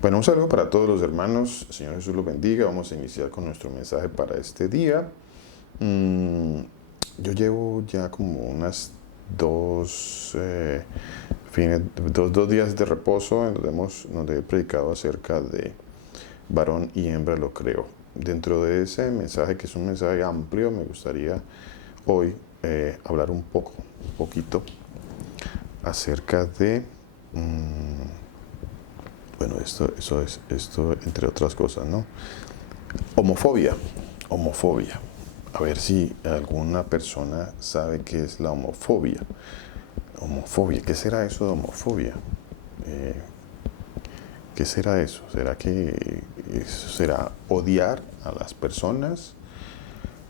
Bueno, un saludo para todos los hermanos. El Señor Jesús los bendiga. Vamos a iniciar con nuestro mensaje para este día. Mm, yo llevo ya como unas dos días de reposo en donde he predicado acerca de varón y hembra lo creo. Dentro de ese mensaje, que es un mensaje amplio, me gustaría hoy hablar un poquito acerca de... Bueno, esto entre otras cosas, ¿no? Homofobia, homofobia. A ver si alguna persona sabe qué es la homofobia. Homofobia, ¿qué será eso de homofobia? Eh, ¿Qué será eso? ¿Será que eso será odiar a las personas?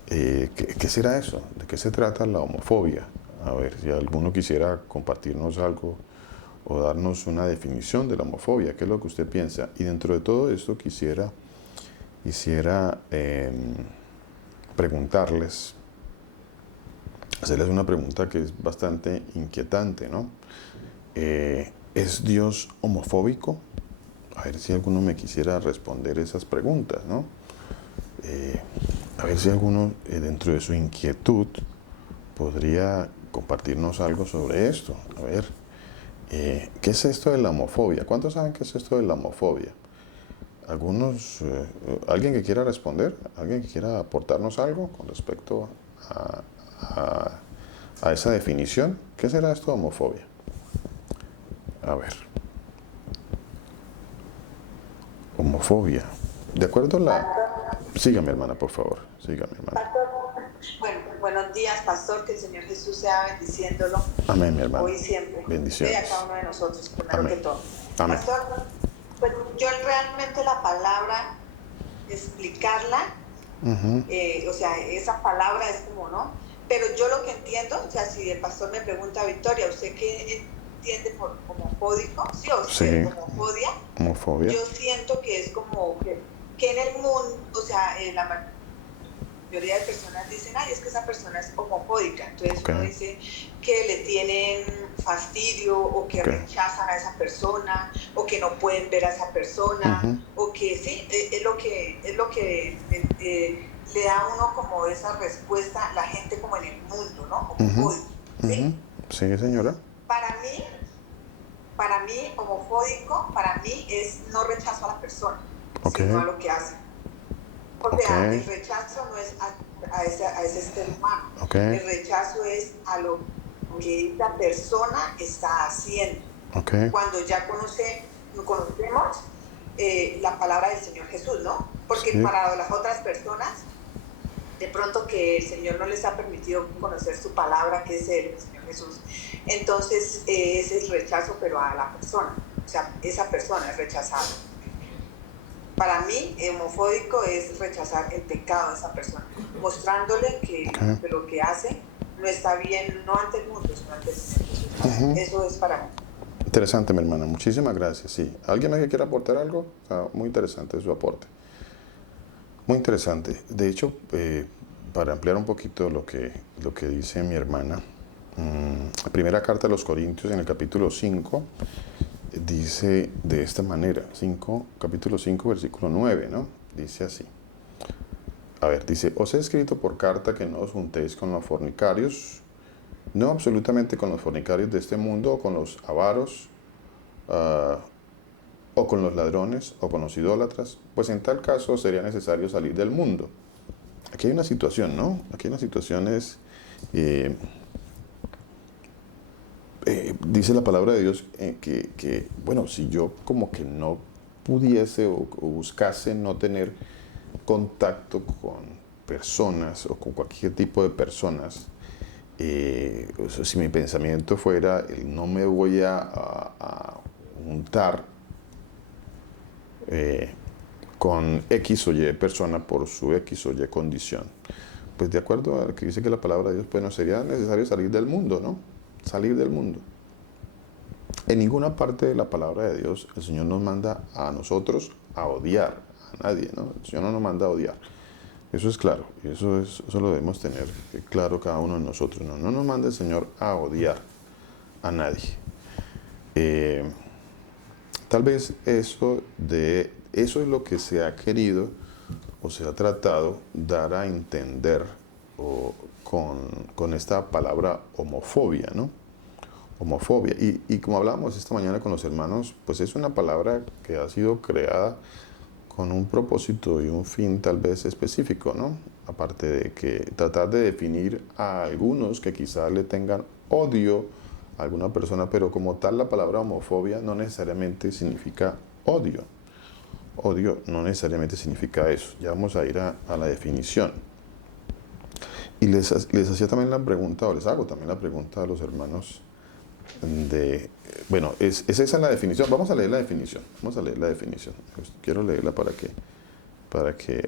¿Qué será eso? ¿De qué se trata la homofobia? A ver, si alguno quisiera compartirnos algo o darnos una definición de la homofobia, ¿qué es lo que usted piensa? Y dentro de todo esto quisiera preguntarles, hacerles una pregunta que es bastante inquietante, ¿no? ¿Es Dios homofóbico? A ver si alguno me quisiera responder esas preguntas, ¿no? A ver si alguno, dentro de su inquietud, podría compartirnos algo sobre esto. A ver, ¿qué es esto de la homofobia? ¿Cuántos saben qué es esto de la homofobia? ¿Alguien que quiera responder? ¿Alguien que quiera aportarnos algo con respecto a, a- a esa definición? ¿Qué será esto de homofobia? A ver, homofobia. De acuerdo a la... Sígame, hermana, por favor. Sígame, hermana. Bueno, buenos días, pastor, que el Señor Jesús sea bendiciéndolo Amén, mi hermana. hoy y siempre, usted y a cada Bendiciones. uno de nosotros, primero Amén. que todo. Amén. Pastor, pues yo realmente la palabra, explicarla, o sea, esa palabra es como, ¿no? Pero yo lo que entiendo, o sea, si el pastor me pregunta, Victoria, ¿usted qué entiende por homofóbico? Sí, o usted, Sí, homofobia, homofobia. yo siento que es como que en el mundo, o sea, la mayoría de personas dicen, ay, es que esa persona es homofóbica. Entonces Ok, uno dice que le tienen fastidio o que ok. rechazan a esa persona o que no pueden ver a esa persona o que sí, es lo que le da a uno como esa respuesta la gente como en el mundo, ¿no? Homofóbico, ¿sí? Sí, señora. Para mí, homofóbico, para mí es no rechazo a la persona, Ok, sino a lo que hace. O ok, sea, el rechazo no es a ese ser humano, ok, el rechazo es a lo que esa persona está haciendo. ok. Cuando ya conocemos la palabra del Señor Jesús, ¿no? Porque Sí, para las otras personas, de pronto que el Señor no les ha permitido conocer su palabra, que es el Señor Jesús, entonces ese es el rechazo, pero a la persona, o sea, esa persona es rechazada. Para mí, homofóbico es rechazar el pecado de esa persona, mostrándole que ok. lo que hace no está bien, no ante el mundo, sino ante el Señor Jesús. Eso es para mí. Interesante, mi hermana. Muchísimas gracias. Sí. ¿Alguien más que quiera aportar algo? Muy interesante su aporte. Muy interesante. De hecho, para ampliar un poquito lo que dice mi hermana, la primera carta a los Corintios en el capítulo 5 dice de esta manera, capítulo 5 versículo 9, ¿no? Dice así. A ver, dice, os he escrito por carta que no os juntéis con los fornicarios, no absolutamente con los fornicarios de este mundo, o con los avaros, o con los ladrones, o con los idólatras, pues en tal caso sería necesario salir del mundo. Aquí hay una situación, ¿no? Aquí hay una situación eh, dice la palabra de Dios bueno, si yo como que no pudiese o buscase no tener contacto con personas o con cualquier tipo de personas, o sea, si mi pensamiento fuera el no me voy a juntar con X o Y persona por su X o Y condición, pues de acuerdo a lo que dice que la palabra de Dios, pues no sería necesario salir del mundo, ¿no? Salir del mundo. En ninguna parte de la palabra de Dios el Señor nos manda a nosotros a odiar a nadie, ¿no? El Señor no nos manda a odiar. Eso es claro, y eso lo debemos tener claro cada uno de nosotros. No, no nos manda el Señor a odiar a nadie. Eh, Tal vez eso es lo que se ha querido o se ha tratado dar a entender o con esta palabra homofobia, ¿no? Homofobia. Y como hablábamos esta mañana con los hermanos, pues es una palabra que ha sido creada con un propósito y un fin tal vez específico, ¿no? Aparte de que tratar de definir a algunos que quizá le tengan odio a alguna persona, pero como tal la palabra homofobia no necesariamente significa odio. Odio no necesariamente significa eso. Ya vamos a ir a la definición. Y les hacía también la pregunta, o les hago también la pregunta a los hermanos bueno, es esa la definición. Vamos a leer la definición. Vamos a leer la definición. Quiero leerla para que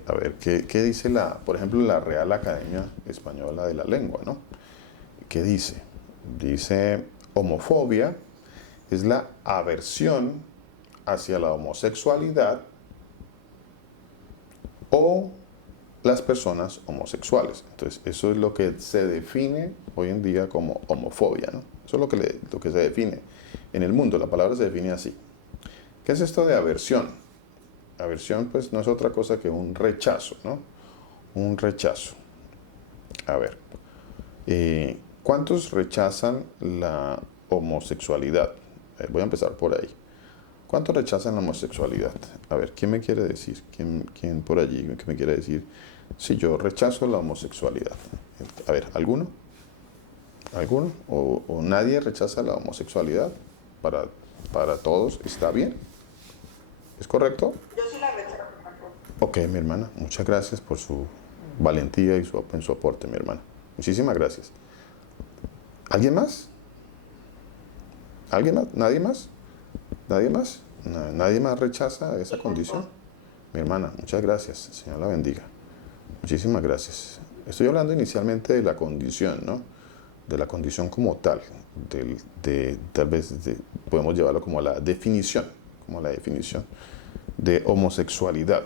a ver, qué dice por ejemplo, la Real Academia Española de la Lengua, ¿no? ¿Qué dice? Dice, homofobia es la aversión hacia la homosexualidad o las personas homosexuales. Entonces, eso es lo que se define hoy en día como homofobia, ¿no? Eso es lo que se define en el mundo. La palabra se define así. ¿Qué es esto de aversión? Aversión, pues, no es otra cosa que un rechazo, ¿no? Un rechazo. A ver, ¿cuántos rechazan la homosexualidad? Voy a empezar por ahí. ¿Cuántos rechazan la homosexualidad? A ver, ¿quién me quiere decir? ¿Quién por allí que me quiere decir? Sí, yo rechazo la homosexualidad. A ver, ¿alguno? ¿Alguno? ¿O nadie rechaza la homosexualidad? Para todos está bien. ¿Es correcto? Yo sí la rechazo. Ok, mi hermana, muchas gracias por su valentía y su aporte, mi hermana. Muchísimas gracias. ¿Alguien más? ¿Alguien más? ¿Nadie más? ¿Nadie más? ¿Nadie más rechaza esa condición? Mi hermana, muchas gracias. Señor la bendiga. Muchísimas gracias. Estoy hablando inicialmente de la condición, ¿no? De la condición como tal. Tal vez podemos llevarlo como la definición de homosexualidad.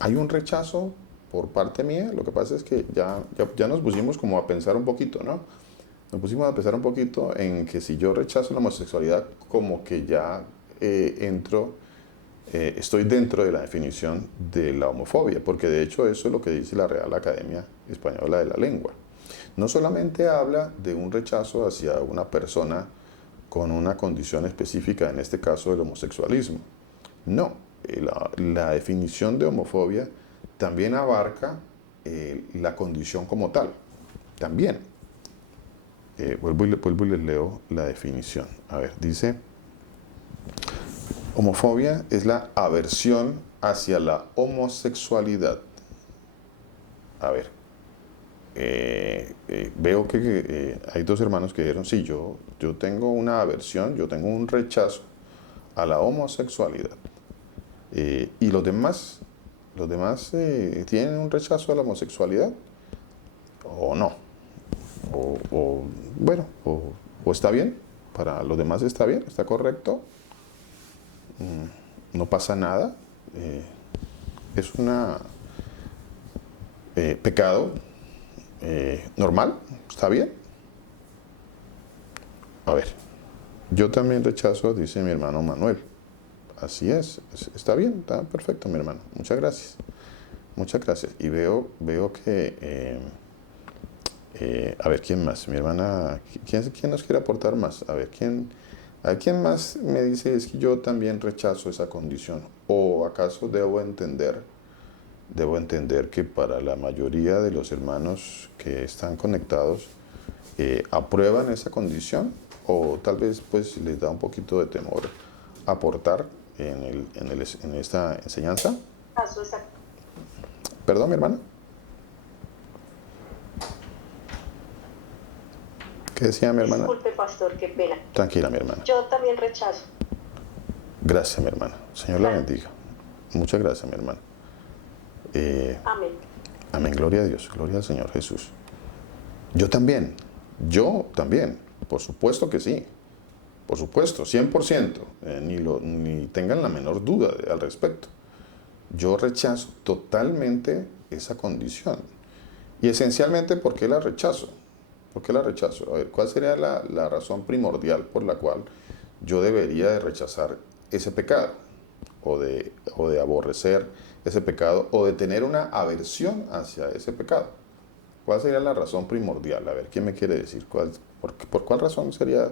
Hay un rechazo por parte mía. Lo que pasa es que ya nos pusimos como a pensar un poquito, ¿no? Nos pusimos a pensar un poquito en que si yo rechazo la homosexualidad, como que ya estoy dentro de la definición de la homofobia, porque de hecho eso es lo que dice la Real Academia Española de la Lengua. No solamente habla de un rechazo hacia una persona con una condición específica, en este caso el homosexualismo. No, la definición de homofobia también abarca la condición como tal. También. Vuelvo y les leo la definición. A ver, dice, homofobia es la aversión hacia la homosexualidad. A ver, veo que hay dos hermanos que dijeron, sí, yo tengo una aversión, yo tengo un rechazo a la homosexualidad. ¿Y los demás? ¿Los demás tienen un rechazo a la homosexualidad? ¿O no? Bueno, o está bien, para los demás está bien, está correcto, no pasa nada, es un pecado normal, está bien. A ver, yo también rechazo, dice mi hermano Manuel. Así es, está bien, está perfecto, mi hermano, muchas gracias. Muchas gracias. Y veo que a ver, ¿quién más? Mi hermana, ¿quién nos quiere aportar más? A ver, ¿quién más me dice es que yo también rechazo esa condición? ¿O acaso debo entender que para la mayoría de los hermanos que están conectados aprueban esa condición? ¿O tal vez pues les da un poquito de temor aportar en esta enseñanza? ¿Perdón, mi hermana? ¿Qué decía mi hermana? Disculpe, pastor, qué pena. Tranquila, mi hermana. Yo también rechazo. Gracias, mi hermana. Señor la bendiga. Muchas gracias, mi hermana. Amén. Amén. Gloria a Dios. Gloria al Señor Jesús. Yo también. Por supuesto que sí. Por supuesto, 100%. Ni tengan la menor duda al respecto. Yo rechazo totalmente esa condición. Y esencialmente, ¿por qué la rechazo? ¿Por qué la rechazo? A ver, ¿cuál sería la razón primordial por la cual yo debería de rechazar ese pecado, o de aborrecer ese pecado, o de tener una aversión hacia ese pecado. ¿Cuál sería la razón primordial? A ver, ¿quién me quiere decir? ¿Por cuál razón sería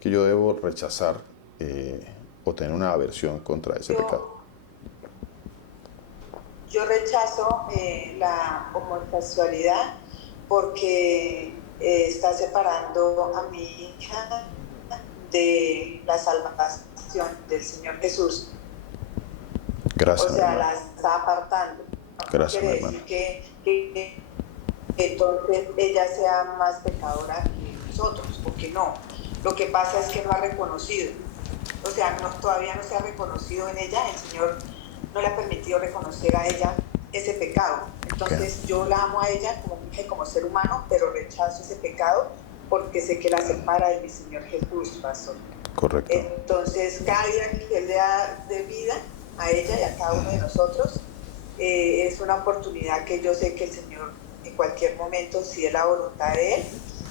que yo debo rechazar o tener una aversión contra ese pecado? Yo rechazo la homosexualidad porque está separando a mi hija de la salvación del Señor Jesús. Gracias, o sea, hermano. la está apartando. No Gracias, quiere hermano. decir que entonces ella sea más pecadora que nosotros, porque no. Lo que pasa es que no ha reconocido. O sea, todavía no se ha reconocido en ella, el Señor no le ha permitido reconocer a ella ese pecado. Entonces Okay. yo la amo a ella como mujer, como ser humano, pero rechazo ese pecado porque sé que la separa de mi Señor Jesús, pastor. Correcto. Entonces cada día que Él le da de vida a ella y a cada uno de nosotros, es una oportunidad que yo sé que el Señor en cualquier momento, si es la voluntad de Él,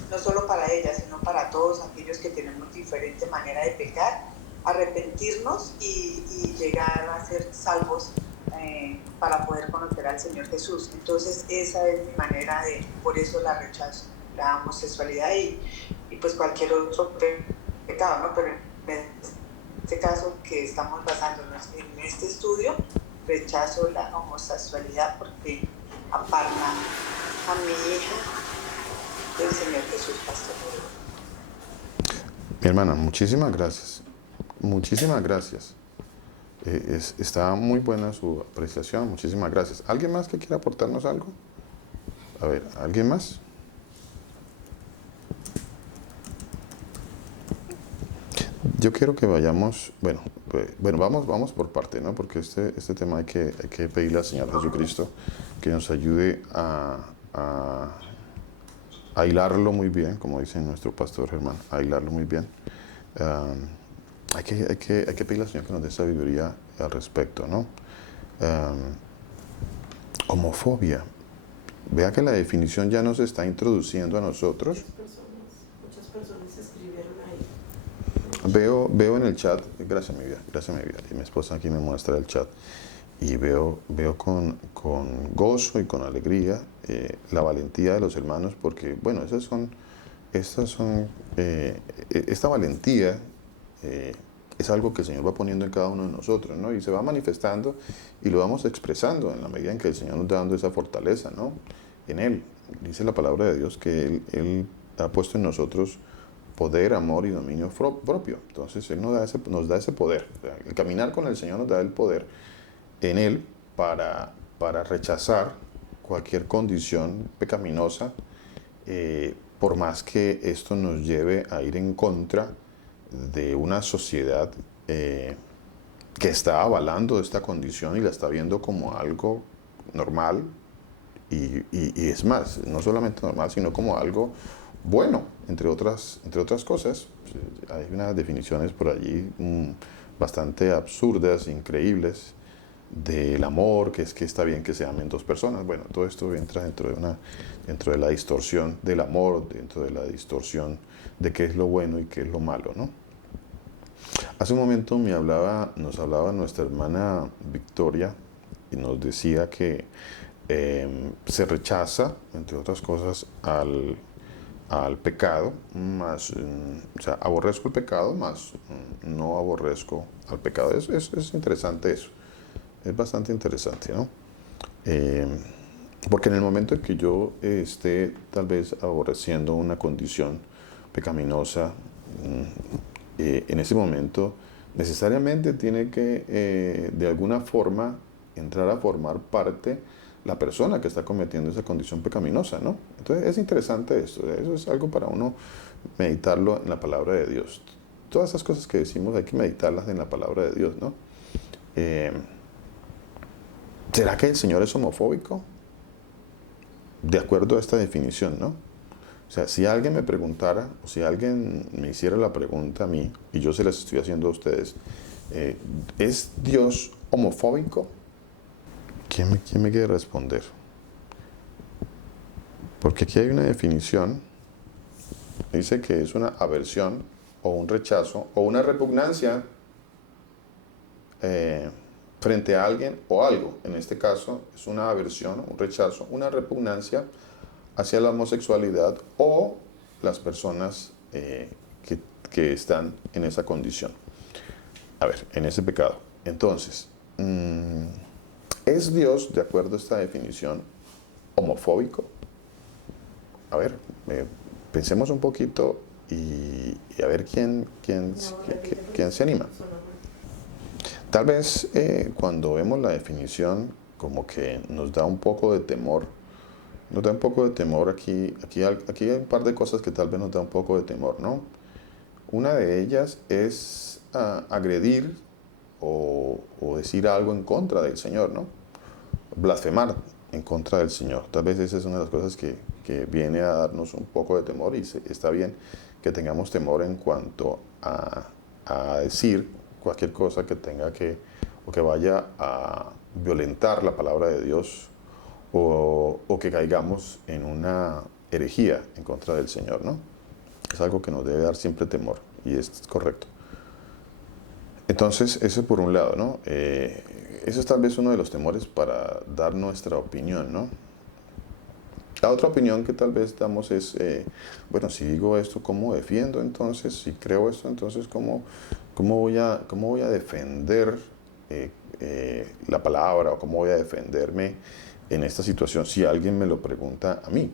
no solo para ella, sino para todos aquellos que tenemos diferente manera de pecar, arrepentirnos y llegar a ser salvos para poder conocer al Señor Jesús. Entonces esa es mi manera por eso la rechazo, la homosexualidad y pues cualquier otro pecado, ¿no? Pero en este caso que estamos basándonos en este estudio, rechazo la homosexualidad porque aparta a mi hija del Señor Jesús, pastor. Mi hermana, muchísimas gracias. Muchísimas gracias. Está muy buena su apreciación. Muchísimas gracias. ¿Alguien más que quiera aportarnos algo? A ver, ¿alguien más? Yo quiero que vayamos, bueno, vamos por parte, ¿no? Porque este tema hay que pedirle al Señor Jesucristo que nos ayude a hilarlo muy bien, como dice nuestro pastor Germán, a hilarlo muy bien. Hay que pedirle al Señor que nos dé sabiduría al respecto, ¿no? Homofobia. Vea que la definición ya nos está introduciendo a nosotros. Muchas personas escribieron ahí. Veo en el chat, gracias mi vida, y mi esposa aquí me muestra el chat, y veo con gozo y con alegría la valentía de los hermanos, porque bueno, esta valentía es algo que el Señor va poniendo en cada uno de nosotros, ¿no? Y se va manifestando y lo vamos expresando en la medida en que el Señor nos da dando esa fortaleza, ¿no? En Él, dice la palabra de Dios que Él ha puesto en nosotros poder, amor y dominio propio. Entonces Él nos da ese poder. El caminar con el Señor nos da el poder en Él para rechazar cualquier condición pecaminosa, por más que esto nos lleve a ir en contra de una sociedad que está avalando esta condición y la está viendo como algo normal y es más, no solamente normal, sino como algo bueno, entre otras cosas. Hay unas definiciones por allí bastante absurdas, increíbles, del amor, que es que está bien que se amen dos personas. Bueno, todo esto entra dentro de la distorsión del amor, dentro de la distorsión de qué es lo bueno y qué es lo malo, ¿no? Hace un momento nos hablaba nuestra hermana Victoria y nos decía que se rechaza, entre otras cosas, al pecado, más, o sea, aborrezco el pecado, más no aborrezco al pecado. Es interesante eso, es bastante interesante, ¿no? Porque en el momento en que yo esté tal vez aborreciendo una condición pecaminosa, en ese momento necesariamente tiene que de alguna forma entrar a formar parte la persona que está cometiendo esa condición pecaminosa, ¿no? Entonces es interesante esto, eso es algo para uno meditarlo en la palabra de Dios. Todas esas cosas que decimos hay que meditarlas en la palabra de Dios, ¿no? ¿Será que el Señor es homofóbico? De acuerdo a esta definición, ¿no? O sea, si alguien me preguntara, o si alguien me hiciera la pregunta a mí, y yo se las estoy haciendo a ustedes, ¿es Dios homofóbico? ¿Quién me quiere responder? Porque aquí hay una definición, dice que es una aversión, o un rechazo, o una repugnancia frente a alguien o algo. En este caso es una aversión, un rechazo, una repugnancia hacia la homosexualidad o las personas que están en esa condición. A ver, en ese pecado. Entonces, ¿es Dios, de acuerdo a esta definición, homofóbico? A ver, pensemos un poquito y a ver quién se anima. Tal vez cuando vemos la definición, como que nos da un poco de temor. Nos da un poco de temor aquí hay un par de cosas que tal vez nos da un poco de temor, ¿no? Una de ellas es agredir o decir algo en contra del Señor, ¿no? Blasfemar en contra del Señor. Tal vez esa es una de las cosas que viene a darnos un poco de temor y está bien que tengamos temor en cuanto a decir cualquier cosa que tenga o que vaya a violentar la palabra de Dios o que caigamos en una herejía en contra del Señor, ¿no? Es algo que nos debe dar siempre temor y es correcto. Entonces, eso por un lado, ¿no? Eso es tal vez uno de los temores para dar nuestra opinión, ¿no? La otra opinión que tal vez damos es, bueno, si digo esto, ¿cómo defiendo entonces? Si creo esto, entonces, ¿cómo voy a defender la palabra o cómo voy a defenderme en esta situación si alguien me lo pregunta a mí?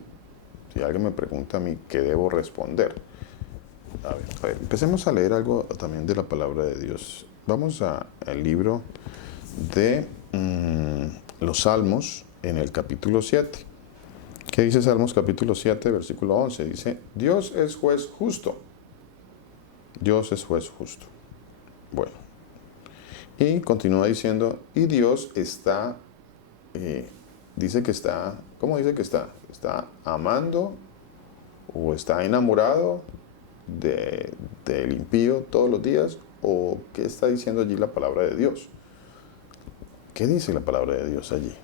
Si alguien me pregunta a mí, ¿qué debo responder? A ver, empecemos a leer algo también de la palabra de Dios. Vamos al libro de los Salmos en el capítulo 7. ¿Qué dice Salmos capítulo 7, versículo 11? Dice, Dios es juez justo. Dios es juez justo. Bueno. Y continúa diciendo, y Dios está, dice que está, ¿cómo dice que está? ¿Está amando o está enamorado del impío todos los días? ¿O qué está diciendo allí la palabra de Dios? ¿Qué dice la palabra de Dios allí?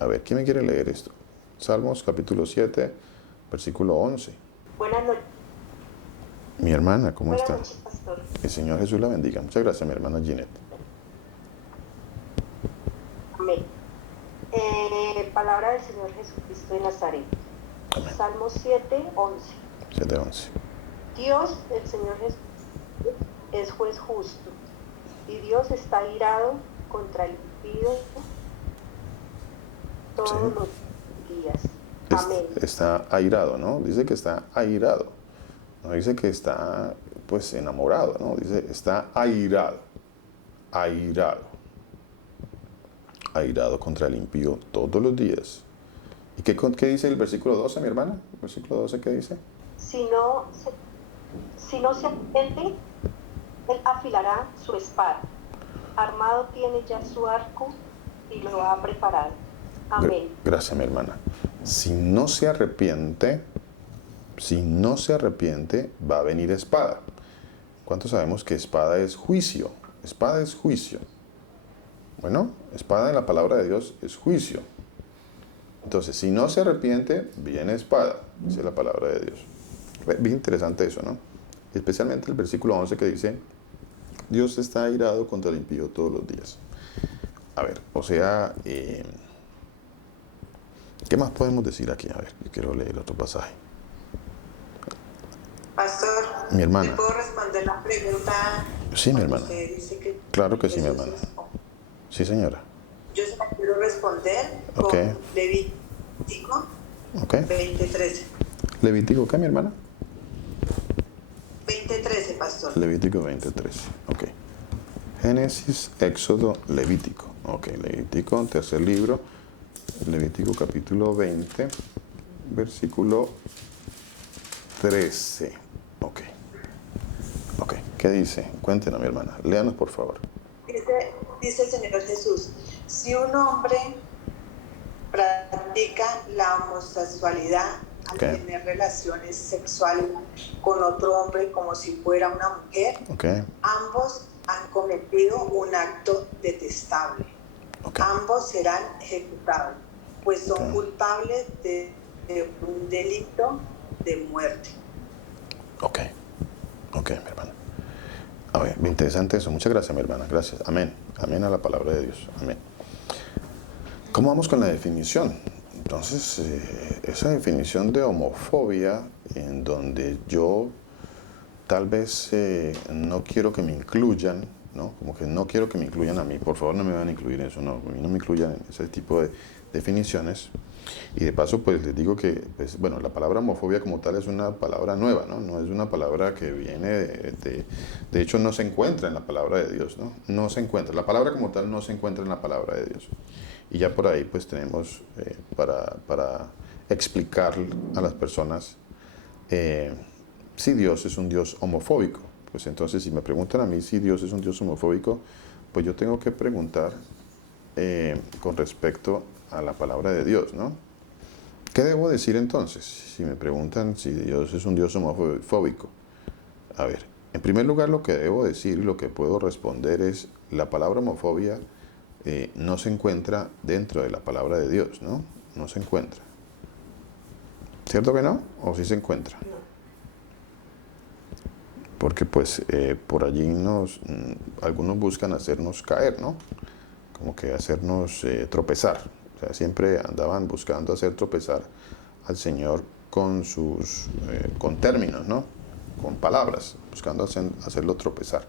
A ver, ¿quién me quiere leer esto? Salmos capítulo 7, versículo 11. Buenas noches. Mi hermana, ¿cómo está? Buenas noches, pastor. El Señor Jesús la bendiga. Muchas gracias, mi hermana Ginette. Amén. Palabra del Señor Jesucristo de Nazaret. Amén. Salmo 7, 11. 7, 11. Dios, el Señor Jesús, es juez justo, y Dios está irado contra el impío todos los días. Amén. Está airado, ¿no? Dice que está airado. No dice que está, pues, enamorado, ¿no? Dice, está airado. Airado. Airado contra el impío todos los días. ¿Y qué dice el versículo 12, mi hermana? ¿El versículo 12 qué dice? Si no se arrepiente, él afilará su espada. Armado tiene ya su arco y lo ha preparado. Amén. Gracias, mi hermana. Si no se arrepiente, va a venir espada. ¿Cuántos sabemos que espada es juicio? Espada es juicio. Bueno, espada en la palabra de Dios es juicio. Entonces, si no se arrepiente, viene espada, dice la palabra de Dios. Bien interesante eso, ¿no? Especialmente el versículo 11 que dice, Dios está airado contra el impío todos los días. A ver, o sea, ¿qué más podemos decir aquí? A ver, quiero leer otro pasaje. Pastor, mi hermana. ¿le puedo responder la pregunta? Sí, mi hermana. Claro que sí, mi hermana. Sí, señora. Yo se la quiero responder con Levítico 20:13. ¿Levítico qué, mi hermana? 20:13, pastor. Levítico 20:13. Ok. Génesis, Éxodo, Levítico. Ok, Levítico, tercer libro. Levítico capítulo 20, versículo 13. Ok. Ok. ¿Qué dice? Cuéntenos, mi hermana. Léanos, por favor. Dice el Señor Jesús, si un hombre practica la homosexualidad al tener relaciones sexuales con otro hombre como si fuera una mujer, ambos han cometido un acto detestable. Ambos serán ejecutados, pues son culpables de un delito de muerte. Ok, mi hermana. A ver, interesante eso. Muchas gracias, mi hermana. Gracias. Amén. Amén a la palabra de Dios. Amén. ¿Cómo vamos con la definición? Entonces, esa definición de homofobia, en donde yo tal vez no quiero que me incluyan, ¿no? Como que no quiero que me incluyan a mí. Por favor, no me van a incluir en eso, no. A mí no me incluyan en ese tipo de definiciones. Y de paso, pues les digo que, pues, bueno, la palabra homofobia como tal es una palabra nueva, ¿no? No es una palabra que viene de hecho, no se encuentra en la palabra de Dios, ¿no? No se encuentra. La palabra como tal no se encuentra en la palabra de Dios. Y ya por ahí, pues tenemos para explicar a las personas si Dios es un Dios homofóbico. Pues entonces, si me preguntan a mí si Dios es un Dios homofóbico, pues yo tengo que preguntar con respecto a la palabra de Dios, ¿no? ¿Qué debo decir entonces? Si me preguntan si Dios es un Dios homofóbico. A ver, en primer lugar lo que debo decir, lo que puedo responder es, la palabra homofobia no se encuentra dentro de la palabra de Dios, ¿no? No se encuentra. ¿Cierto que no? ¿O sí se encuentra? Porque pues por allí algunos buscan hacernos caer, ¿no? Como que hacernos tropezar. O sea, siempre andaban buscando hacer tropezar al Señor con con términos, ¿no? Con palabras, buscando hacerlo tropezar.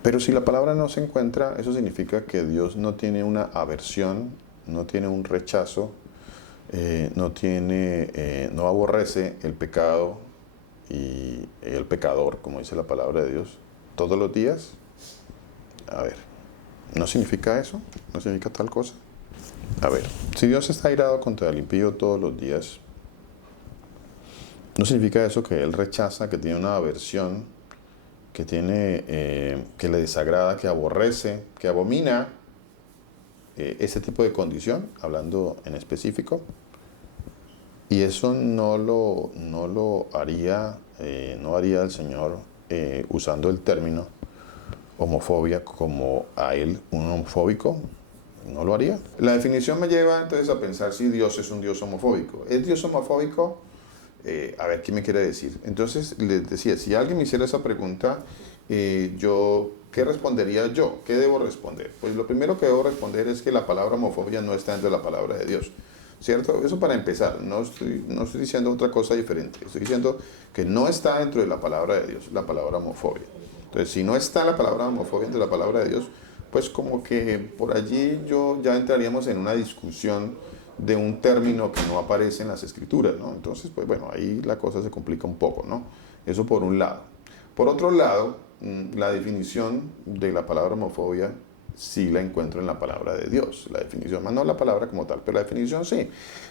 Pero si la palabra no se encuentra, eso significa que Dios no tiene una aversión, no tiene un rechazo, no aborrece el pecado y el pecador, como dice la palabra de Dios, todos los días. A ver, ¿no significa eso? ¿No significa tal cosa? A ver, si Dios está airado contra el impío todos los días, ¿no significa eso que Él rechaza, que tiene una aversión, que que le desagrada, que aborrece, que abomina ese tipo de condición, hablando en específico? Y eso no lo haría, no haría el Señor usando el término homofobia como a Él un homofóbico. ¿No lo haría? La definición me lleva entonces a pensar si Dios es un Dios homofóbico. ¿Es Dios homofóbico? A ver, ¿qué me quiere decir? Entonces, les decía, si alguien me hiciera esa pregunta, ¿qué respondería yo? ¿Qué debo responder? Pues lo primero que debo responder es que la palabra homofobia no está dentro de la palabra de Dios. ¿Cierto? Eso para empezar. No estoy diciendo otra cosa diferente. Estoy diciendo que no está dentro de la palabra de Dios, la palabra homofobia. Entonces, si no está la palabra homofobia dentro de la palabra de Dios, pues como que por allí ya entraríamos en una discusión de un término que no aparece en las escrituras, ¿no? Entonces, pues bueno, ahí la cosa se complica un poco, ¿no? Eso por un lado. Por otro lado, la definición de la palabra homofobia sí la encuentro en la palabra de Dios. La definición, más no la palabra como tal, pero la definición sí.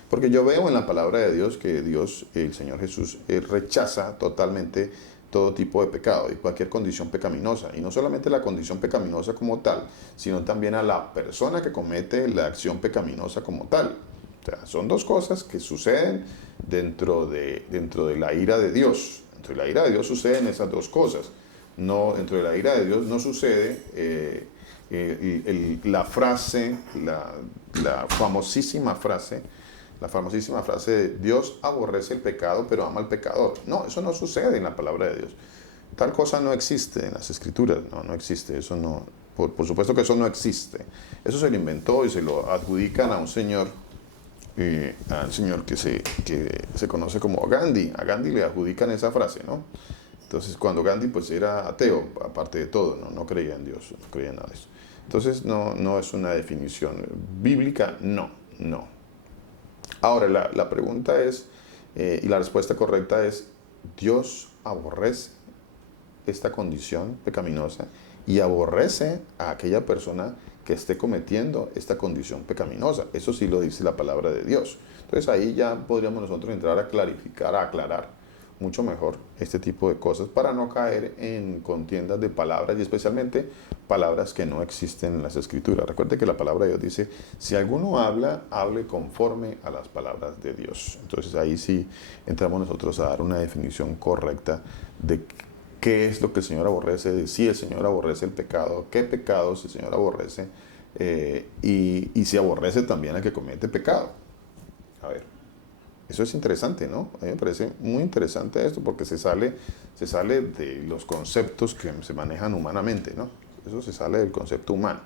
Porque yo veo en la palabra de Dios que Dios, el Señor Jesús, rechaza totalmente todo tipo de pecado y cualquier condición pecaminosa. Y no solamente la condición pecaminosa como tal, sino también a la persona que comete la acción pecaminosa como tal. O sea, son dos cosas que suceden dentro de la ira de Dios. Dentro de la ira de Dios suceden esas dos cosas. No, dentro de la ira de Dios no sucede la frase, la famosísima frase de Dios aborrece el pecado pero ama al pecador. No, eso no sucede en la palabra de Dios. Tal cosa no existe en las escrituras, no existe, eso no, por supuesto que eso no existe. Eso se lo inventó y se lo adjudican a un señor, al señor que se conoce como Gandhi. A Gandhi le adjudican esa frase, ¿no? Entonces, cuando Gandhi pues era ateo, aparte de todo, no creía en Dios, no creía en nada de eso. Entonces, no es una definición bíblica, no. Ahora, la pregunta es, y la respuesta correcta es, ¿Dios aborrece esta condición pecaminosa y aborrece a aquella persona que esté cometiendo esta condición pecaminosa? Eso sí lo dice la palabra de Dios. Entonces ahí ya podríamos nosotros entrar a clarificar, a aclarar mucho mejor este tipo de cosas para no caer en contiendas de palabras y especialmente palabras que no existen en las escrituras. Recuerde que la palabra de Dios dice, si alguno habla, hable conforme a las palabras de Dios. Entonces ahí sí entramos nosotros a dar una definición correcta de qué es lo que el Señor aborrece, de si el Señor aborrece el pecado, qué pecados el Señor aborrece y si aborrece también al que comete pecado. A ver. Eso es interesante, ¿no? A mí me parece muy interesante esto porque se sale de los conceptos que se manejan humanamente, ¿no? Eso se sale del concepto humano.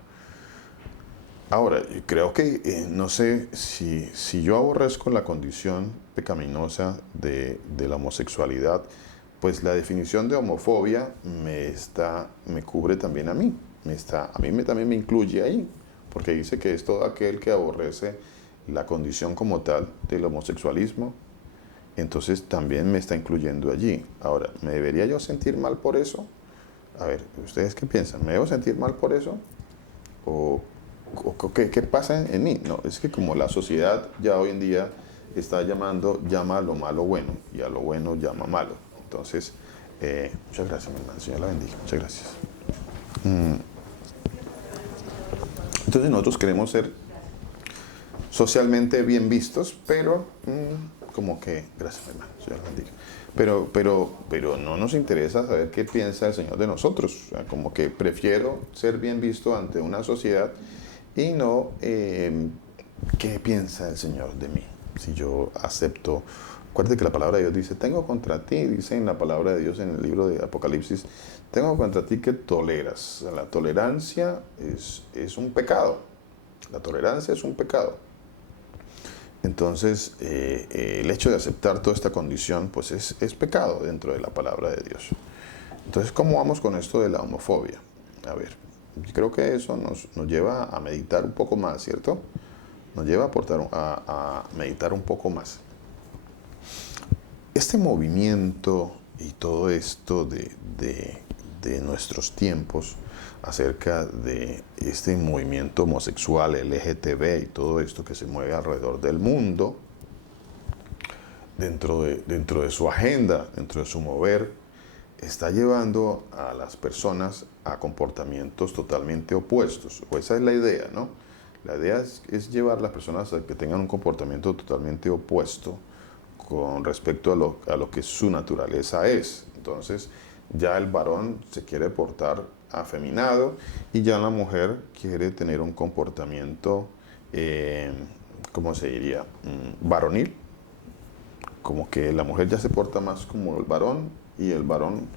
Ahora, creo que, no sé, si yo aborrezco la condición pecaminosa de la homosexualidad, pues la definición de homofobia me cubre también a mí. También me incluye ahí, porque dice que es todo aquel que aborrece la condición como tal del homosexualismo, entonces también me está incluyendo allí. Ahora, ¿me debería yo sentir mal por eso? A ver, ¿ustedes qué piensan? ¿Me debo sentir mal por eso? ¿O qué pasa en mí? No, es que como la sociedad ya hoy en día llama a lo malo bueno y a lo bueno llama malo. Entonces, muchas gracias, mi hermano. Señor la bendiga. Muchas gracias. Entonces nosotros queremos ser socialmente bien vistos, pero como que, gracias, mi hermano. Señor la bendiga. Pero no nos interesa saber qué piensa el Señor de nosotros. O sea, como que prefiero ser bien visto ante una sociedad y no qué piensa el Señor de mí. Si yo acepto, acuérdate que la palabra de Dios dice, tengo contra ti, dice en la palabra de Dios en el libro de Apocalipsis, tengo contra ti que toleras. La tolerancia es un pecado. La tolerancia es un pecado. Entonces, el hecho de aceptar toda esta condición, pues es pecado dentro de la palabra de Dios. Entonces, ¿cómo vamos con esto de la homofobia? A ver, yo creo que eso nos lleva a meditar un poco más, ¿cierto? Nos lleva a meditar un poco más. Este movimiento y todo esto de nuestros tiempos acerca de este movimiento homosexual, LGTB y todo esto que se mueve alrededor del mundo, dentro de su agenda, dentro de su mover, está llevando a las personas a comportamientos totalmente opuestos. O esa es la idea, ¿no? La idea es llevar a las personas a que tengan un comportamiento totalmente opuesto con respecto a lo que su naturaleza es. Entonces, ya el varón se quiere portar afeminado y ya la mujer quiere tener un comportamiento, ¿cómo se diría? Varonil. Como que la mujer ya se porta más como el varón y el varón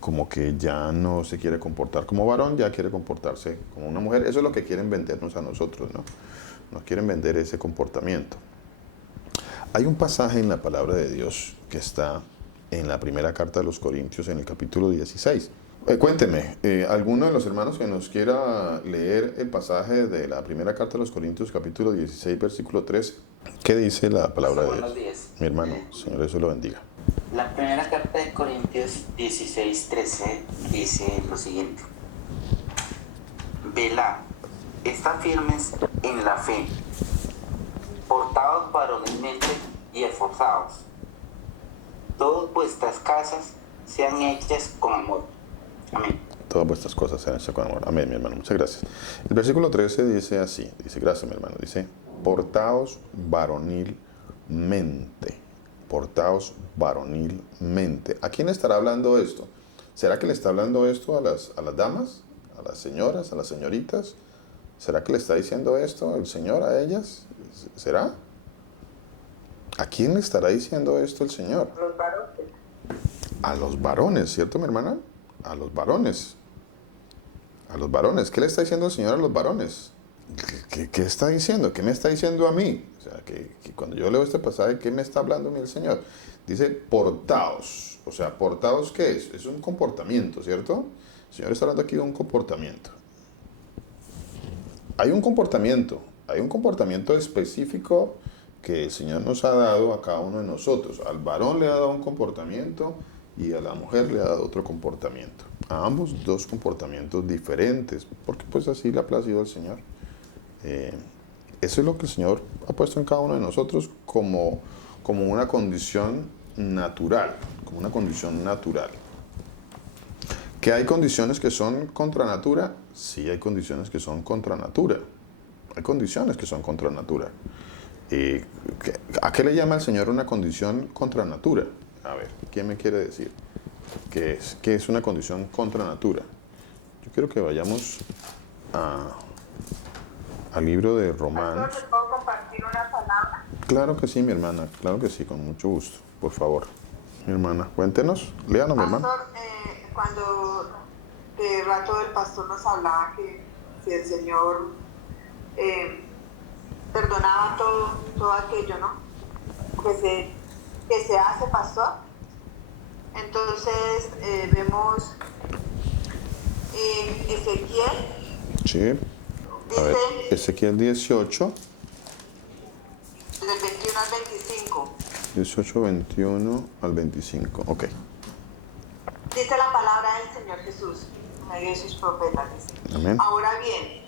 como que ya no se quiere comportar como varón, ya quiere comportarse como una mujer. Eso es lo que quieren vendernos a nosotros, ¿no? Nos quieren vender ese comportamiento. Hay un pasaje en la palabra de Dios que está en la primera carta de los Corintios, en el capítulo 16. Cuénteme, ¿alguno de los hermanos que nos quiera leer el pasaje de la primera carta de los Corintios, capítulo 16, versículo 3? ¿Qué dice la palabra de Dios? Buenos días. Mi hermano, Señor Jesús lo bendiga. La primera carta de Corintios 16, 13 dice lo siguiente. Velad, estad firmes en la fe, portaos varonilmente y esforzaos. Todas vuestras casas sean hechas con amor. Amén. Todas vuestras cosas sean hechas con amor. Amén, mi hermano. Muchas gracias. El versículo 13 dice así. Dice, gracias, mi hermano. Dice, portaos varonilmente. Portaos varonilmente. ¿A quién estará hablando esto? ¿Será que le está hablando esto a las damas? ¿A las señoras? ¿A las señoritas? ¿Será que le está diciendo esto el Señor a ellas? ¿Será? ¿A quién le estará diciendo esto el Señor? Los varones. A los varones, ¿cierto, mi hermana? A los varones. A los varones. ¿Qué le está diciendo el Señor a los varones? ¿Qué está diciendo? ¿Qué me está diciendo a mí? O sea, que cuando yo leo este pasaje, ¿qué me está hablando a mí el Señor? Dice, portaos. O sea, ¿portaos qué es? Es un comportamiento, ¿cierto? El Señor está hablando aquí de un comportamiento. Hay un comportamiento específico que el Señor nos ha dado a cada uno de nosotros. Al varón le ha dado un comportamiento y a la mujer le ha dado otro comportamiento. A ambos dos comportamientos diferentes, porque pues así le ha placido al Señor. Eso es lo que el Señor ha puesto en cada uno de nosotros como una condición natural, como una condición natural. ¿Que hay condiciones que son contra natura? Sí, hay condiciones que son contra natura. Hay condiciones que son contra natura. ¿A qué le llama el Señor una condición contra natura? A ver, ¿quién me quiere decir qué es una condición contra natura? Yo quiero que vayamos al libro de Romanos. Pastor, ¿le puedo compartir una palabra? Claro que sí, mi hermana, claro que sí, con mucho gusto, por favor. Mi hermana, cuéntenos, léanos, mi hermana. Pastor, cuando de rato el pastor nos hablaba que si el Señor perdonaba todo aquello, ¿no? Que se hace, pastor. Entonces vemos en Ezequiel, Sí. A ver, dice Ezequiel 18, del 21 al 25. 18, 21 al 25. Ok. Dice la palabra del Señor Jesús, en medio de sus profetas. Dice, Amén. ahora bien,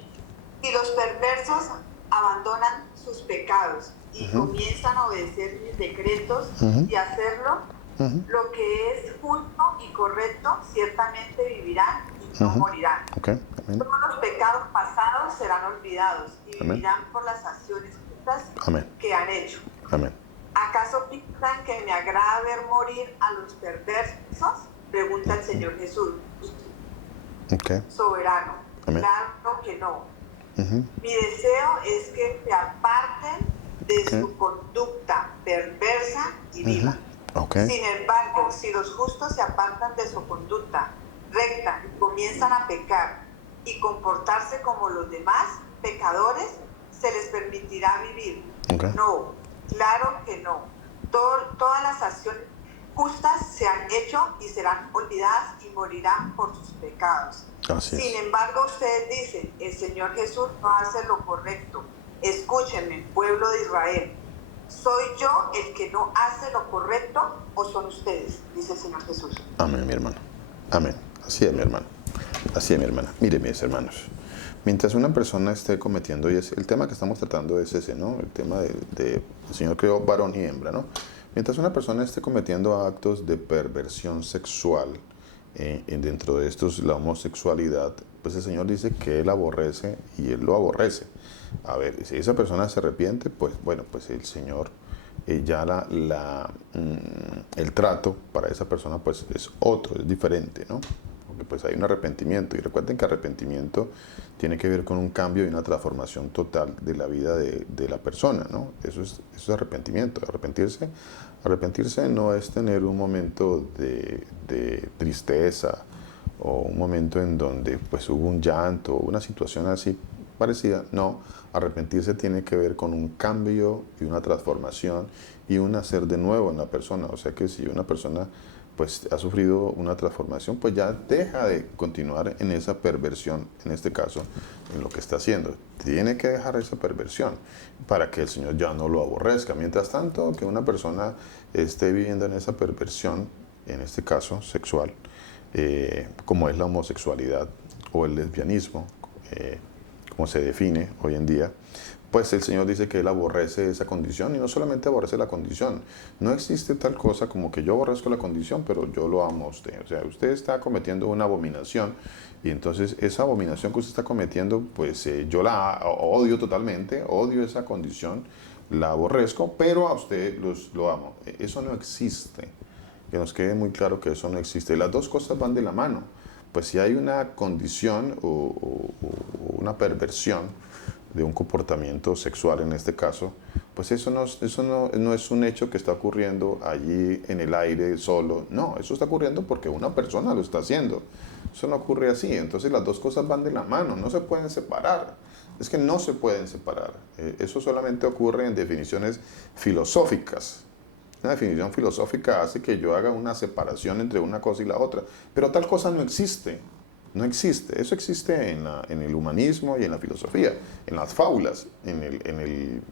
si los perversos abandonan sus pecados y comienzan a obedecer mis decretos y hacerlo, lo que es justo y correcto, ciertamente vivirán y no morirán. Okay. Amén. Todos los pecados pasados serán olvidados y Amén. vivirán por las acciones justas Amén. que han hecho. Amén. ¿Acaso piensan que me agrada ver morir a los perversos? Pregunta el Señor Jesús, Okay. soberano. Amén. Claro que no. Mi deseo es que se aparten de su conducta perversa y vivan. Okay. Sin embargo, si los justos se apartan de su conducta recta y comienzan a pecar y comportarse como los demás pecadores, se les permitirá vivir. Okay. No, claro que no. Todas las acciones justas se han hecho y serán olvidadas y morirán por sus pecados. Así es. Sin embargo, ustedes dicen, el Señor Jesús no hace lo correcto. Escúchenme, pueblo de Israel. ¿Soy yo el que no hace lo correcto o son ustedes? Dice el Señor Jesús. Amén, mi hermano. Amén. Así es, mi hermano. Así es, mi hermana. Mire, mis hermanos. Mientras una persona esté cometiendo, y es el tema que estamos tratando es ese, ¿no? El tema el Señor creó varón y hembra, ¿no? Mientras una persona esté cometiendo actos de perversión sexual, dentro de estos la homosexualidad, pues el Señor dice que Él aborrece y Él lo aborrece. A ver, si esa persona se arrepiente, pues bueno, pues el Señor ya el trato para esa persona pues es otro, es diferente, ¿no? Porque pues hay un arrepentimiento, y recuerden que arrepentimiento tiene que ver con un cambio y una transformación total de la vida de la persona, ¿no? Eso es arrepentimiento. Arrepentirse no es tener un momento de tristeza o un momento en donde pues hubo un llanto o una situación así parecida. No, arrepentirse tiene que ver con un cambio y una transformación y un hacer de nuevo en la persona. O sea que si una persona pues ha sufrido una transformación, pues ya deja de continuar en esa perversión, en este caso, en lo que está haciendo. Tiene que dejar esa perversión para que el Señor ya no lo aborrezca. Mientras tanto, que una persona esté viviendo en esa perversión, en este caso sexual, como es la homosexualidad o el lesbianismo, como se define hoy en día, pues el Señor dice que Él aborrece esa condición, y no solamente aborrece la condición. No existe tal cosa como que yo aborrezco la condición, pero yo lo amo a usted. O sea, usted está cometiendo una abominación, y entonces esa abominación que usted está cometiendo, pues yo la odio totalmente, odio esa condición, la aborrezco, pero a usted lo amo. Eso no existe. Que nos quede muy claro que eso no existe. Las dos cosas van de la mano. Pues si hay una condición o una perversión de un comportamiento sexual en este caso, pues eso no es un hecho que está ocurriendo allí en el aire solo. No, eso está ocurriendo porque una persona lo está haciendo. Eso no ocurre así. Entonces las dos cosas van de la mano, no se pueden separar. Es que no se pueden separar. Eso solamente ocurre en definiciones filosóficas. Una definición filosófica hace que yo haga una separación entre una cosa y la otra, pero tal cosa no existe. No existe. Eso existe en el humanismo y en la filosofía, en las fábulas, en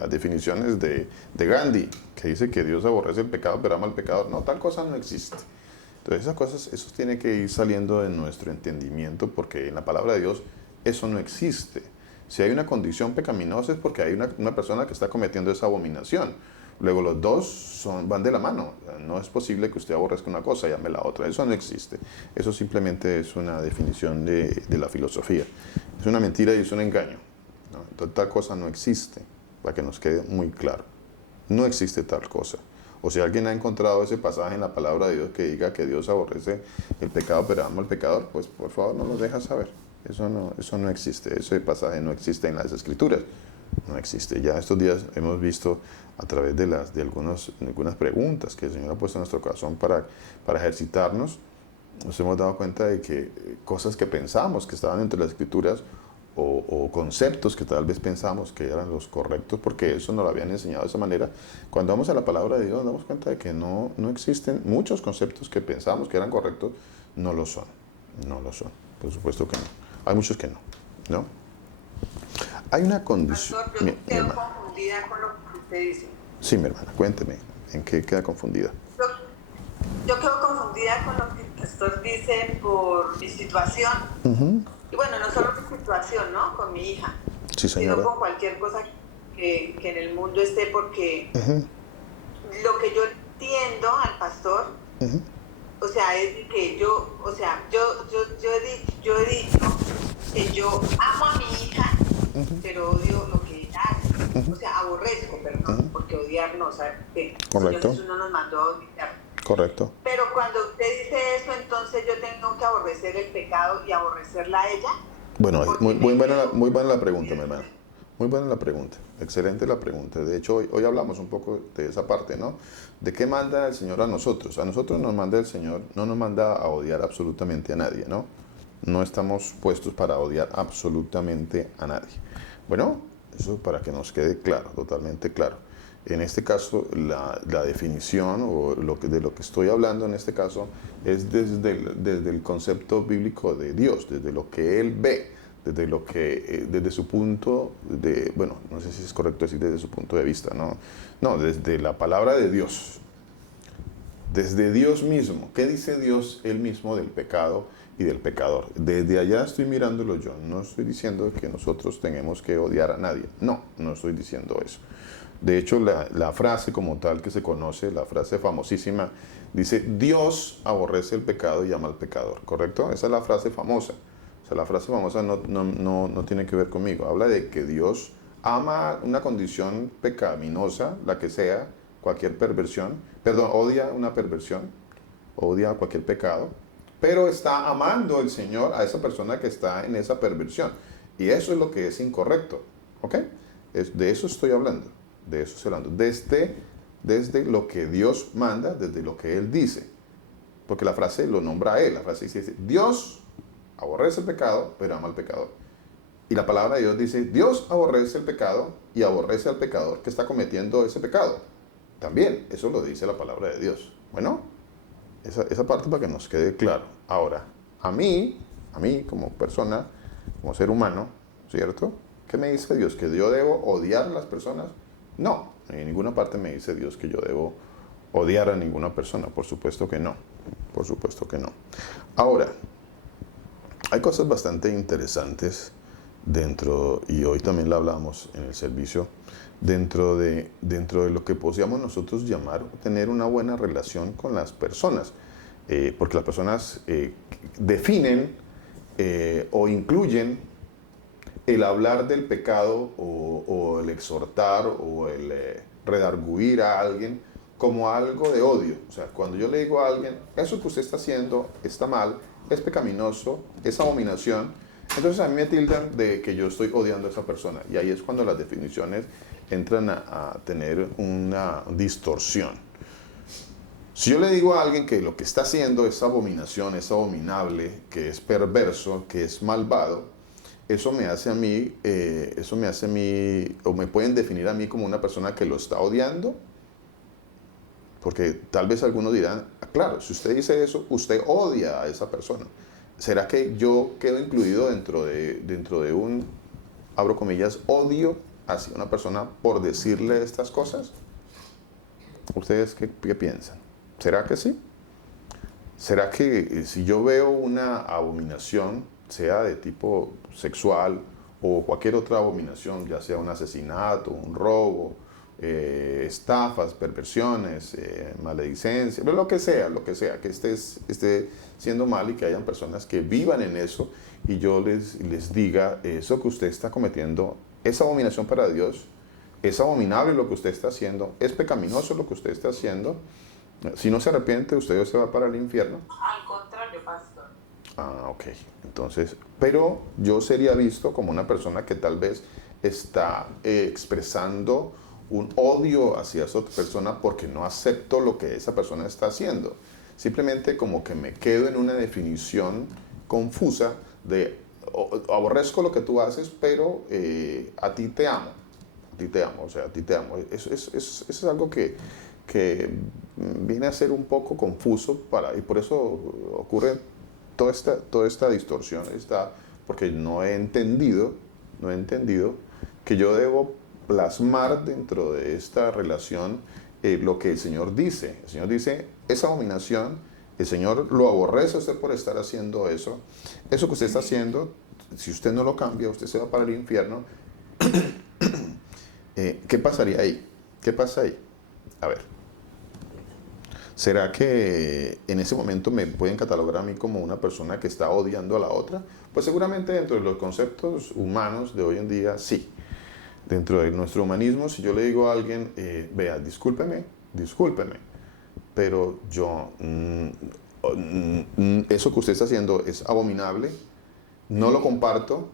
las definiciones de Gandhi, que dice que Dios aborrece el pecado pero ama al pecador. No, tal cosa no existe. Entonces esas cosas, eso tiene que ir saliendo de nuestro entendimiento, porque en la palabra de Dios eso no existe. Si hay una condición pecaminosa es porque hay una persona que está cometiendo esa abominación. Luego los dos van de la mano. No es posible que usted aborrezca una cosa y ame la otra. Eso no existe. Eso simplemente es una definición de la filosofía. Es una mentira y es un engaño, ¿no? Entonces, tal cosa no existe, para que nos quede muy claro. No existe tal cosa. O si alguien ha encontrado ese pasaje en la palabra de Dios que diga que Dios aborrece el pecado pero ama al pecador, pues por favor no lo deja saber. Eso no existe. Ese pasaje no existe en las Escrituras. No existe. Ya estos días hemos visto a través de algunas preguntas que el Señor ha puesto en nuestro corazón para ejercitarnos, nos hemos dado cuenta de que cosas que pensamos que estaban entre las Escrituras o conceptos que tal vez pensamos que eran los correctos, porque eso nos lo habían enseñado de esa manera, cuando vamos a la palabra de Dios nos damos cuenta de que no existen muchos conceptos que pensamos que eran correctos, no lo son. No lo son. Por supuesto que no. Hay muchos que no. ¿No? Hay una condición. Pastor, yo quedo confundida con lo que usted dice. Sí, mi hermana, cuénteme, ¿en qué queda confundida? Yo quedo confundida con lo que el pastor dice por mi situación. Y bueno, no solo mi situación, ¿no? Con mi hija. Sí, señora. Sino con cualquier cosa que en el mundo esté, porque lo que yo entiendo al pastor, o sea, es que yo he dicho que yo amo a mi hija, pero odio lo que ella hace. O sea, aborrezco, perdón, porque odiar no, ¿sabes qué? Correcto. El Señor Jesús no nos mandó a odiar. Correcto. Pero cuando usted dice eso, entonces yo tengo que aborrecer el pecado y aborrecerla a ella. Bueno, muy buena la pregunta, mi hermana. Muy buena la pregunta. Excelente la pregunta. De hecho, hoy hablamos un poco de esa parte, ¿no? ¿De qué manda el Señor a nosotros? A nosotros nos manda el Señor, no nos manda a odiar absolutamente a nadie, ¿no? No estamos puestos para odiar absolutamente a nadie. Bueno, eso para que nos quede claro, totalmente claro. En este caso, la definición o de lo que estoy hablando en este caso es desde el concepto bíblico de Dios, desde lo que Él ve, desde su punto de, bueno, no sé si es correcto decir desde su punto de vista, ¿no? No, desde la palabra de Dios, desde Dios mismo. ¿Qué dice Dios Él mismo del pecado y del pecador? Desde allá estoy mirándolo yo. No estoy diciendo que nosotros tengamos que odiar a nadie. No estoy diciendo eso. De hecho, la frase como tal que se conoce, la frase famosísima, dice, Dios aborrece el pecado y ama al pecador, ¿correcto? Esa es la frase famosa. O sea, la frase famosa no tiene que ver conmigo. Habla de que Dios ama una condición pecaminosa, la que sea, cualquier perversión, odia una perversión, odia cualquier pecado, pero está amando el Señor a esa persona que está en esa perversión. Y eso es lo que es incorrecto, ¿ok? De eso estoy hablando. De eso estoy hablando, desde lo que Dios manda, desde lo que Él dice. Porque la frase lo nombra a Él. La frase dice, Dios aborrece el pecado, pero ama al pecador. Y la palabra de Dios dice, Dios aborrece el pecado y aborrece al pecador que está cometiendo ese pecado. También, eso lo dice la palabra de Dios. Bueno, esa parte para que nos quede claro. Ahora, a mí como persona, como ser humano, ¿cierto? ¿Qué me dice Dios? ¿Que yo debo odiar a las personas? No, en ninguna parte me dice Dios que yo debo odiar a ninguna persona. Por supuesto que no. Por supuesto que no. Ahora, hay cosas bastante interesantes dentro, y hoy también la hablamos en el servicio, dentro de lo que podríamos nosotros llamar tener una buena relación con las personas. Porque las personas definen o incluyen el hablar del pecado o el exhortar o el redarguir a alguien como algo de odio. O sea, cuando yo le digo a alguien, eso que usted está haciendo está mal, es pecaminoso, es abominación, entonces a mí me tildan de que yo estoy odiando a esa persona. Y ahí es cuando las definiciones entran a tener una distorsión. Si yo le digo a alguien que lo que está haciendo es abominación, es abominable, que es perverso, que es malvado, eso me hace a mí, o me pueden definir a mí como una persona que lo está odiando, porque tal vez algunos dirán, claro, si usted dice eso, usted odia a esa persona. ¿Será que yo quedo incluido dentro de un, abro comillas, odio hacia una persona por decirle estas cosas? ¿Ustedes qué piensan? ¿Será que sí? ¿Será que si yo veo una abominación, sea de tipo sexual o cualquier otra abominación, ya sea un asesinato, un robo, estafas, perversiones, maledicencia, lo que sea, que esté siendo mal y que hayan personas que vivan en eso y yo les diga, eso que usted está cometiendo es abominación para Dios, es abominable lo que usted está haciendo, es pecaminoso lo que usted está haciendo, si no se arrepiente usted se va para el infierno? Al contrario, pastor. Ah, ok. Entonces, pero yo sería visto como una persona que tal vez está expresando un odio hacia esa otra persona porque no acepto lo que esa persona está haciendo. Simplemente como que me quedo en una definición confusa de aborrezco lo que tú haces, pero a ti te amo. A ti te amo, o sea, a ti te amo. Eso es algo que viene a ser un poco confuso y por eso ocurre toda esta distorsión, porque no he entendido que yo debo plasmar dentro de esta relación lo que el Señor dice. El Señor dice, esa abominación, el Señor lo aborrece a usted por estar haciendo eso. Eso que usted está haciendo, si usted no lo cambia, usted se va para el infierno. ¿Qué pasaría ahí? ¿Qué pasa ahí? A ver. ¿Será que en ese momento me pueden catalogar a mí como una persona que está odiando a la otra? Pues seguramente dentro de los conceptos humanos de hoy en día, sí. Dentro de nuestro humanismo, si yo le digo a alguien, vea, discúlpeme, pero yo, eso que usted está haciendo es abominable, no lo comparto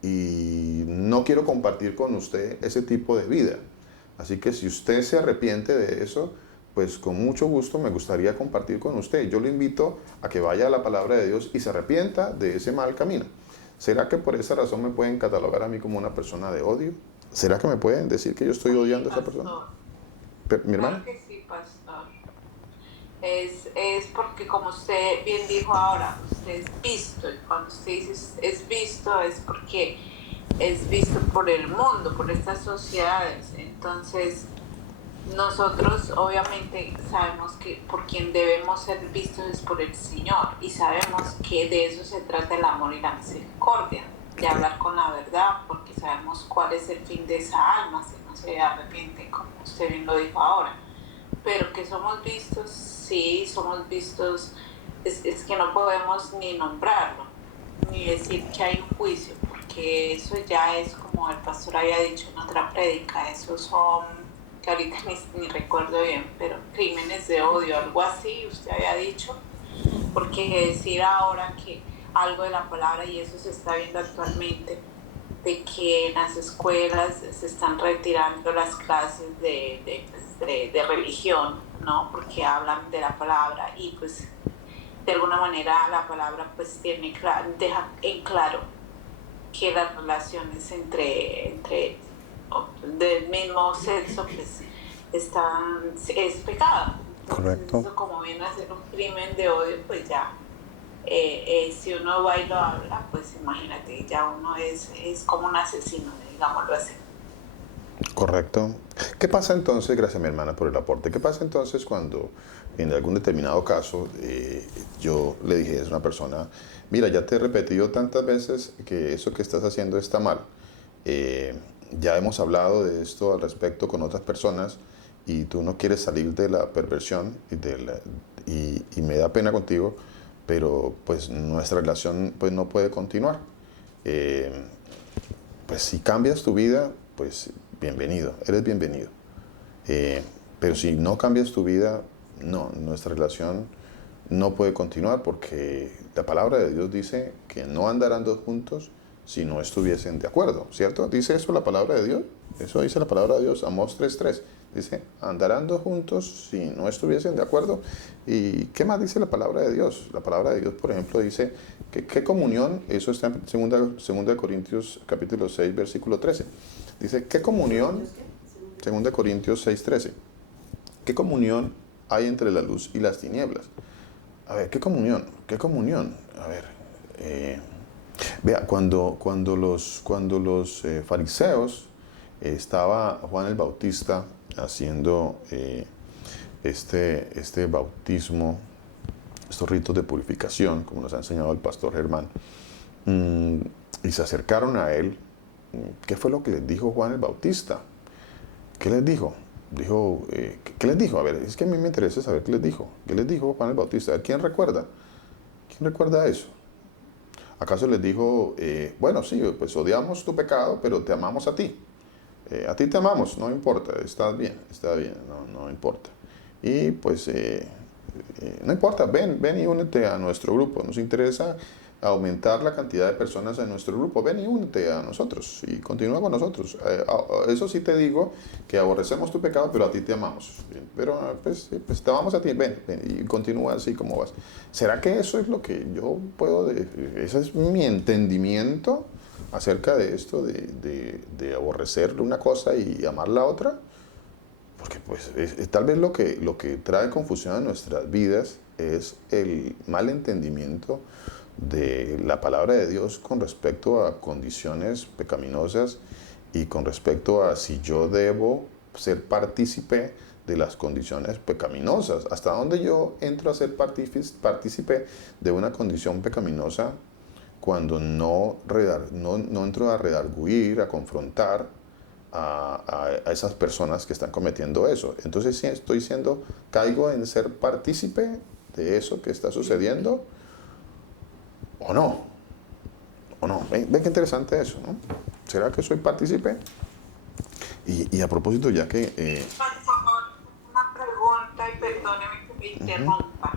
y no quiero compartir con usted ese tipo de vida. Así que si usted se arrepiente de eso, pues con mucho gusto me gustaría compartir con usted. Yo le invito a que vaya a la palabra de Dios y se arrepienta de ese mal camino. ¿Será que por esa razón me pueden catalogar a mí como una persona de odio? ¿Será que me pueden decir que yo estoy odiando a esa persona? ¿Mi hermana? Claro que sí, pastor. Es porque, como usted bien dijo ahora, usted es visto. Y cuando usted dice es visto, es porque es visto por el mundo, por estas sociedades. Entonces, nosotros obviamente sabemos que por quien debemos ser vistos es por el Señor. Y sabemos que de eso se trata el amor y la misericordia. De hablar con la verdad, porque sabemos cuál es el fin de esa alma, si no se arrepiente, como usted bien lo dijo ahora. Pero que somos vistos, sí, somos vistos, es que no podemos ni nombrarlo, ni decir que hay un juicio, porque eso ya es como el pastor había dicho en otra prédica, esos son, que ahorita ni recuerdo bien, pero crímenes de odio, algo así, usted había dicho, porque decir ahora que algo de la palabra, y eso se está viendo actualmente, de que en las escuelas se están retirando las clases de religión, ¿no? Porque hablan de la palabra y pues de alguna manera la palabra pues deja en claro que las relaciones entre del mismo sexo pues es pecado. Entonces, Correcto. eso como viene a ser un crimen de odio, pues ya si uno va y lo habla, pues imagínate, ya uno es como un asesino, digámoslo así. Correcto. ¿Qué pasa entonces, gracias mi hermana por el aporte, qué pasa entonces cuando en algún determinado caso yo le dije a una persona, mira, ya te he repetido tantas veces que eso que estás haciendo está mal, ya hemos hablado de esto al respecto con otras personas y tú no quieres salir de la perversión y me da pena contigo, pero pues nuestra relación pues no puede continuar. Pues si cambias tu vida, pues bienvenido, eres bienvenido. Pero si no cambias tu vida, no, nuestra relación no puede continuar porque la palabra de Dios dice que no andarán dos juntos si no estuviesen de acuerdo, ¿cierto? ¿Dice eso la palabra de Dios? Eso dice la palabra de Dios, Amós 3:3. Dice, andarán dos juntos si no estuviesen de acuerdo. ¿Y qué más dice la palabra de Dios? La palabra de Dios, por ejemplo, dice que qué comunión, eso está en 2 Corintios capítulo 6, versículo 13. Dice, ¿qué comunión? 2 Corintios 6:13. ¿Qué comunión hay entre la luz y las tinieblas? A ver, ¿qué comunión? ¿Qué comunión? A ver, vea, cuando los fariseos estaba Juan el Bautista haciendo este bautismo, estos ritos de purificación, como nos ha enseñado el pastor Germán, y se acercaron a él, ¿qué fue lo que les dijo Juan el Bautista? ¿Qué les dijo? ¿Qué les dijo? A ver, es que a mí me interesa saber qué les dijo. ¿Qué les dijo Juan el Bautista? ¿Quién recuerda? ¿Quién recuerda eso? ¿Acaso les dijo, bueno, sí, pues odiamos tu pecado, pero te amamos a ti? A ti te amamos, no importa, está bien, no importa. Y pues, no importa, ven y únete a nuestro grupo. Nos interesa aumentar la cantidad de personas en nuestro grupo. Ven y únete a nosotros y continúa con nosotros. Eso sí te digo, que aborrecemos tu pecado, pero a ti te amamos. Pero pues te amamos a ti, ven y continúa así como vas. ¿Será que eso es lo que yo puedo decir? Ese es mi entendimiento acerca de esto, de aborrecer una cosa y amar la otra. Porque pues tal vez lo que trae confusión a nuestras vidas es el mal entendimiento de la palabra de Dios con respecto a condiciones pecaminosas y con respecto a si yo debo ser partícipe de las condiciones pecaminosas. ¿Hasta dónde yo entro a ser partícipe de una condición pecaminosa cuando no entro a redarguir, a confrontar a esas personas que están cometiendo eso? Entonces, si caigo en ser partícipe de eso que está sucediendo, o no. Ven qué interesante eso, ¿no? ¿Será que soy partícipe? Y a propósito, ya que... Por favor, una pregunta y perdóneme que me interrumpa.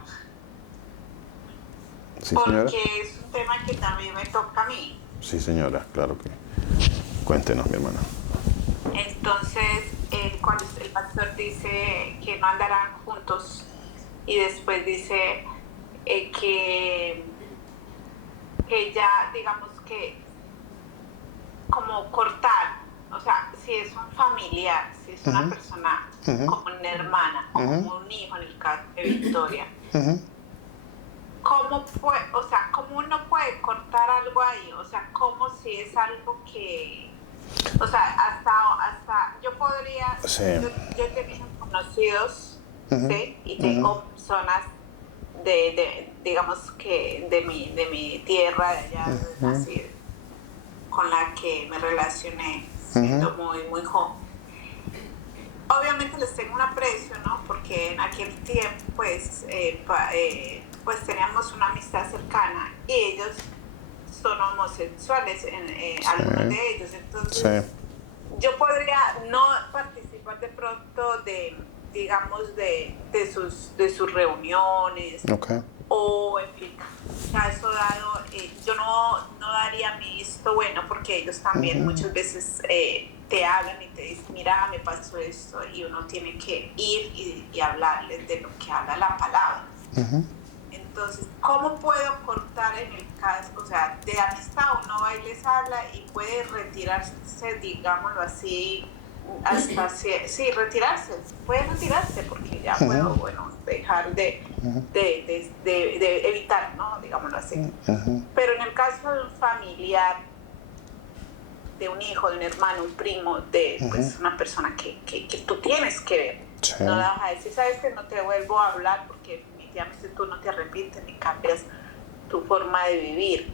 Sí, señora. Porque es un tema que también me toca a mí. Sí, señora, claro que... Cuéntenos, mi hermana. Entonces, cuando el pastor dice que no andarán juntos y después dice que ya, digamos que como cortar, o sea, si es un familiar, si es una persona como una hermana, como un hijo en el caso de Victoria, ¿cómo uno puede cortar algo ahí? O sea, como si es algo que... O sea, hasta yo podría, Sí. yo tengo conocidos, ¿sí? Y tengo personas digamos que de mi tierra, de allá, así, con la que me relacioné siendo muy joven. Obviamente les tengo un aprecio, ¿no? Porque en aquel tiempo, pues teníamos una amistad cercana y ellos son homosexuales, algunos de ellos. Entonces, yo podría no participar de pronto digamos, de sus reuniones. O en fin, ya eso dado, yo no daría mi visto bueno, porque ellos también muchas veces te hablan y te dicen, mira, me pasó esto, y uno tiene que ir y hablarles de lo que habla la palabra. Entonces, ¿cómo puedo cortar en el caso, o sea, de amistad uno va y les habla y puede retirarse, digámoslo así, hasta, sí, retirarse, puede retirarse porque ya puedo, bueno, dejar de evitar, ¿no? Digámoslo así. Pero en el caso de un familiar, de un hijo, de un hermano, un primo, de pues, una persona que tú tienes que ver, no vas a decir, sabes que no te vuelvo a hablar porque definitivamente tú no te arrepientes ni cambias tu forma de vivir.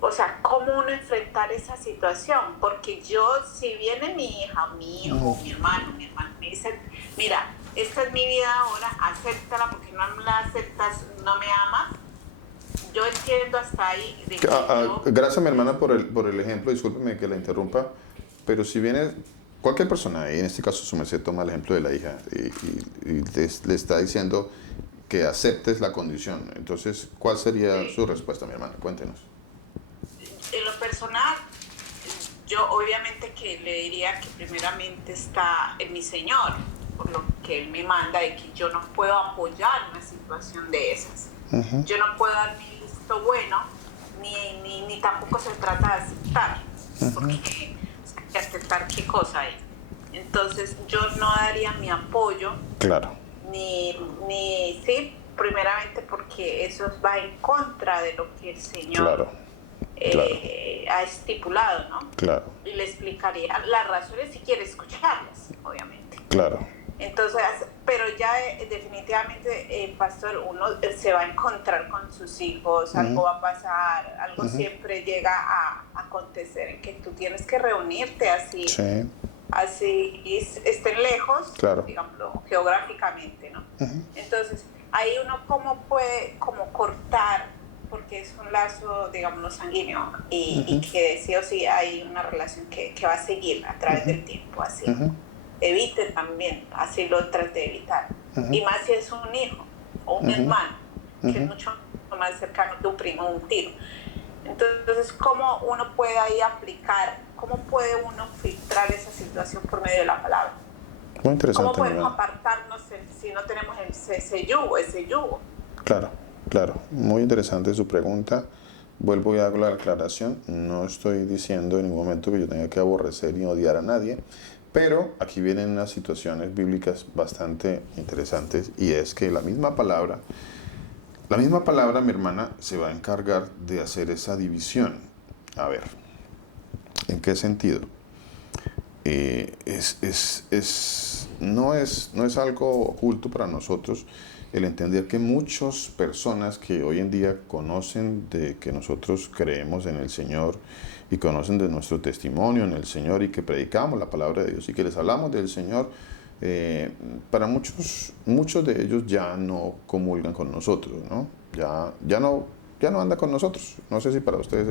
O sea, ¿cómo uno enfrentar esa situación? Porque yo, si viene mi hija, mi hijo, mi hermano me dice, mira, esta es mi vida ahora, acéptala, porque no la aceptas, no me amas. Yo entiendo hasta ahí. Gracias, mi hermana, por el ejemplo. Discúlpeme que la interrumpa, pero si viene cualquier persona, y en este caso su merced toma el ejemplo de la hija, y le está diciendo que aceptes la condición. Entonces, ¿cuál sería su respuesta, mi hermana? Cuéntenos. En lo personal, yo obviamente que le diría que primeramente está en mi Señor, por lo que Él me manda, y que yo no puedo apoyar una situación de esas. Yo no puedo dar mi visto bueno, ni tampoco se trata de aceptar, porque aceptar qué cosa hay. Entonces yo no daría mi apoyo, ni sí, primeramente porque eso va en contra de lo que el Señor ha estipulado, ¿no? Y le explicaría las razones si quiere escucharlas, obviamente. Entonces, pero ya definitivamente, pastor, uno se va a encontrar con sus hijos, algo va a pasar, algo siempre llega a acontecer en que tú tienes que reunirte así estén lejos, digámoslo, geográficamente, ¿no? Entonces, ahí uno cómo puede cortar, porque es un lazo, digámoslo, sanguíneo, y que sí o sí hay una relación que va a seguir a través del tiempo, así. Evite también, así lo trate de evitar. Y más si es un hijo o un hermano, que es mucho más cercano, tu primo, un tío. Entonces, ¿cómo uno puede ahí aplicar, cómo puede uno filtrar esa situación por medio de la palabra? Muy interesante. ¿Cómo podemos apartarnos si no tenemos ese yugo? Claro, claro. Muy interesante su pregunta. Vuelvo y hago la aclaración. No estoy diciendo en ningún momento que yo tenga que aborrecer ni odiar a nadie, pero aquí vienen unas situaciones bíblicas bastante interesantes, y es que la misma palabra, mi hermana, se va a encargar de hacer esa división. A ver, ¿en qué sentido? No es algo oculto para nosotros el entender que muchas personas que hoy en día conocen de que nosotros creemos en el Señor y conocen de nuestro testimonio en el Señor y que predicamos la palabra de Dios y que les hablamos del Señor, para muchos de ellos ya no comulgan con nosotros, ¿no? Ya no anda con nosotros. No sé si para ustedes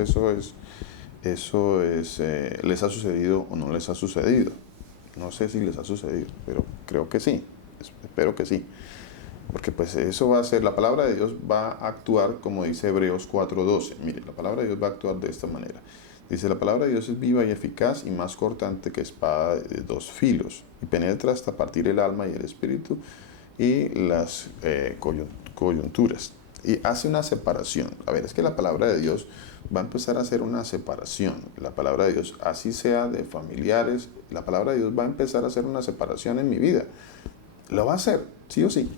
eso les ha sucedido o no les ha sucedido. No sé si les ha sucedido, pero creo que sí. Espero que sí. Porque pues eso va a ser, la palabra de Dios va a actuar como dice Hebreos 4:12. Mire, la palabra de Dios va a actuar de esta manera. Dice, la palabra de Dios es viva y eficaz y más cortante que espada de dos filos, y penetra hasta partir el alma y el espíritu y las coyunturas. Y hace una separación. A ver, es que la palabra de Dios va a empezar a hacer una separación. La palabra de Dios, así sea de familiares, la palabra de Dios va a empezar a hacer una separación en mi vida. Lo va a hacer, sí o sí.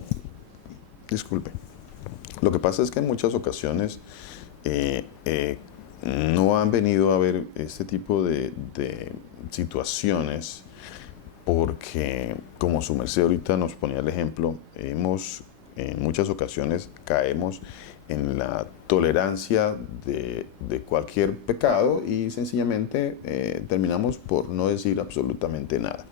Disculpe. Lo que pasa es que en muchas ocasiones no han venido a ver este tipo de situaciones porque, como su merced ahorita nos ponía el ejemplo, en muchas ocasiones caemos en la tolerancia de cualquier pecado y sencillamente terminamos por no decir absolutamente nada.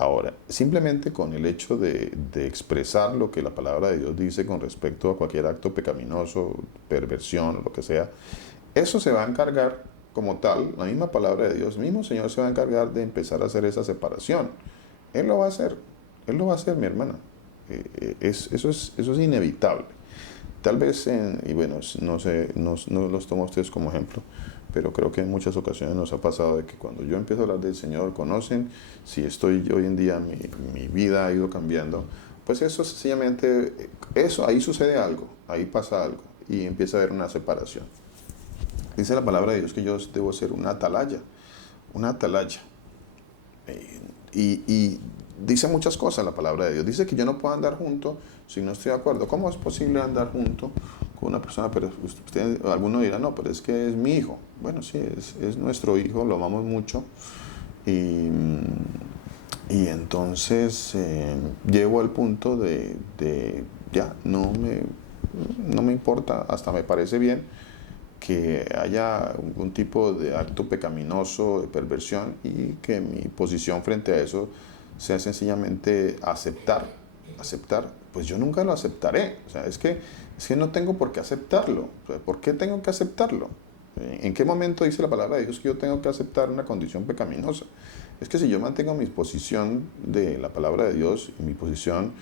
Ahora, simplemente con el hecho de expresar lo que la palabra de Dios dice con respecto a cualquier acto pecaminoso, perversión o lo que sea, eso se va a encargar como tal, la misma palabra de Dios, el mismo Señor se va a encargar de empezar a hacer esa separación. Él lo va a hacer, mi hermana. Eso es inevitable. Tal vez, y bueno, no sé, no los tomo a ustedes como ejemplo, pero creo que en muchas ocasiones nos ha pasado de que cuando yo empiezo a hablar del Señor, conocen, si estoy hoy en día, mi vida ha ido cambiando, pues eso sencillamente, ahí sucede algo, ahí pasa algo, y empieza a haber una separación. Dice la palabra de Dios que yo debo ser una atalaya. Y dice muchas cosas la palabra de Dios. Dice que yo no puedo andar junto si no estoy de acuerdo. ¿Cómo es posible andar junto con una persona? Pero alguno dirá, no, pero es que es mi hijo. Bueno, sí, es nuestro hijo, lo amamos mucho. Y entonces llego al punto de ya, no me importa, hasta me parece bien que haya algún tipo de acto pecaminoso, de perversión, y que mi posición frente a eso sea sencillamente aceptar, pues yo nunca lo aceptaré. O sea, es que no tengo por qué aceptarlo. O sea, ¿por qué tengo que aceptarlo? ¿En qué momento dice la palabra de Dios que yo tengo que aceptar una condición pecaminosa? Es que si yo mantengo mi posición de la palabra de Dios, mi posición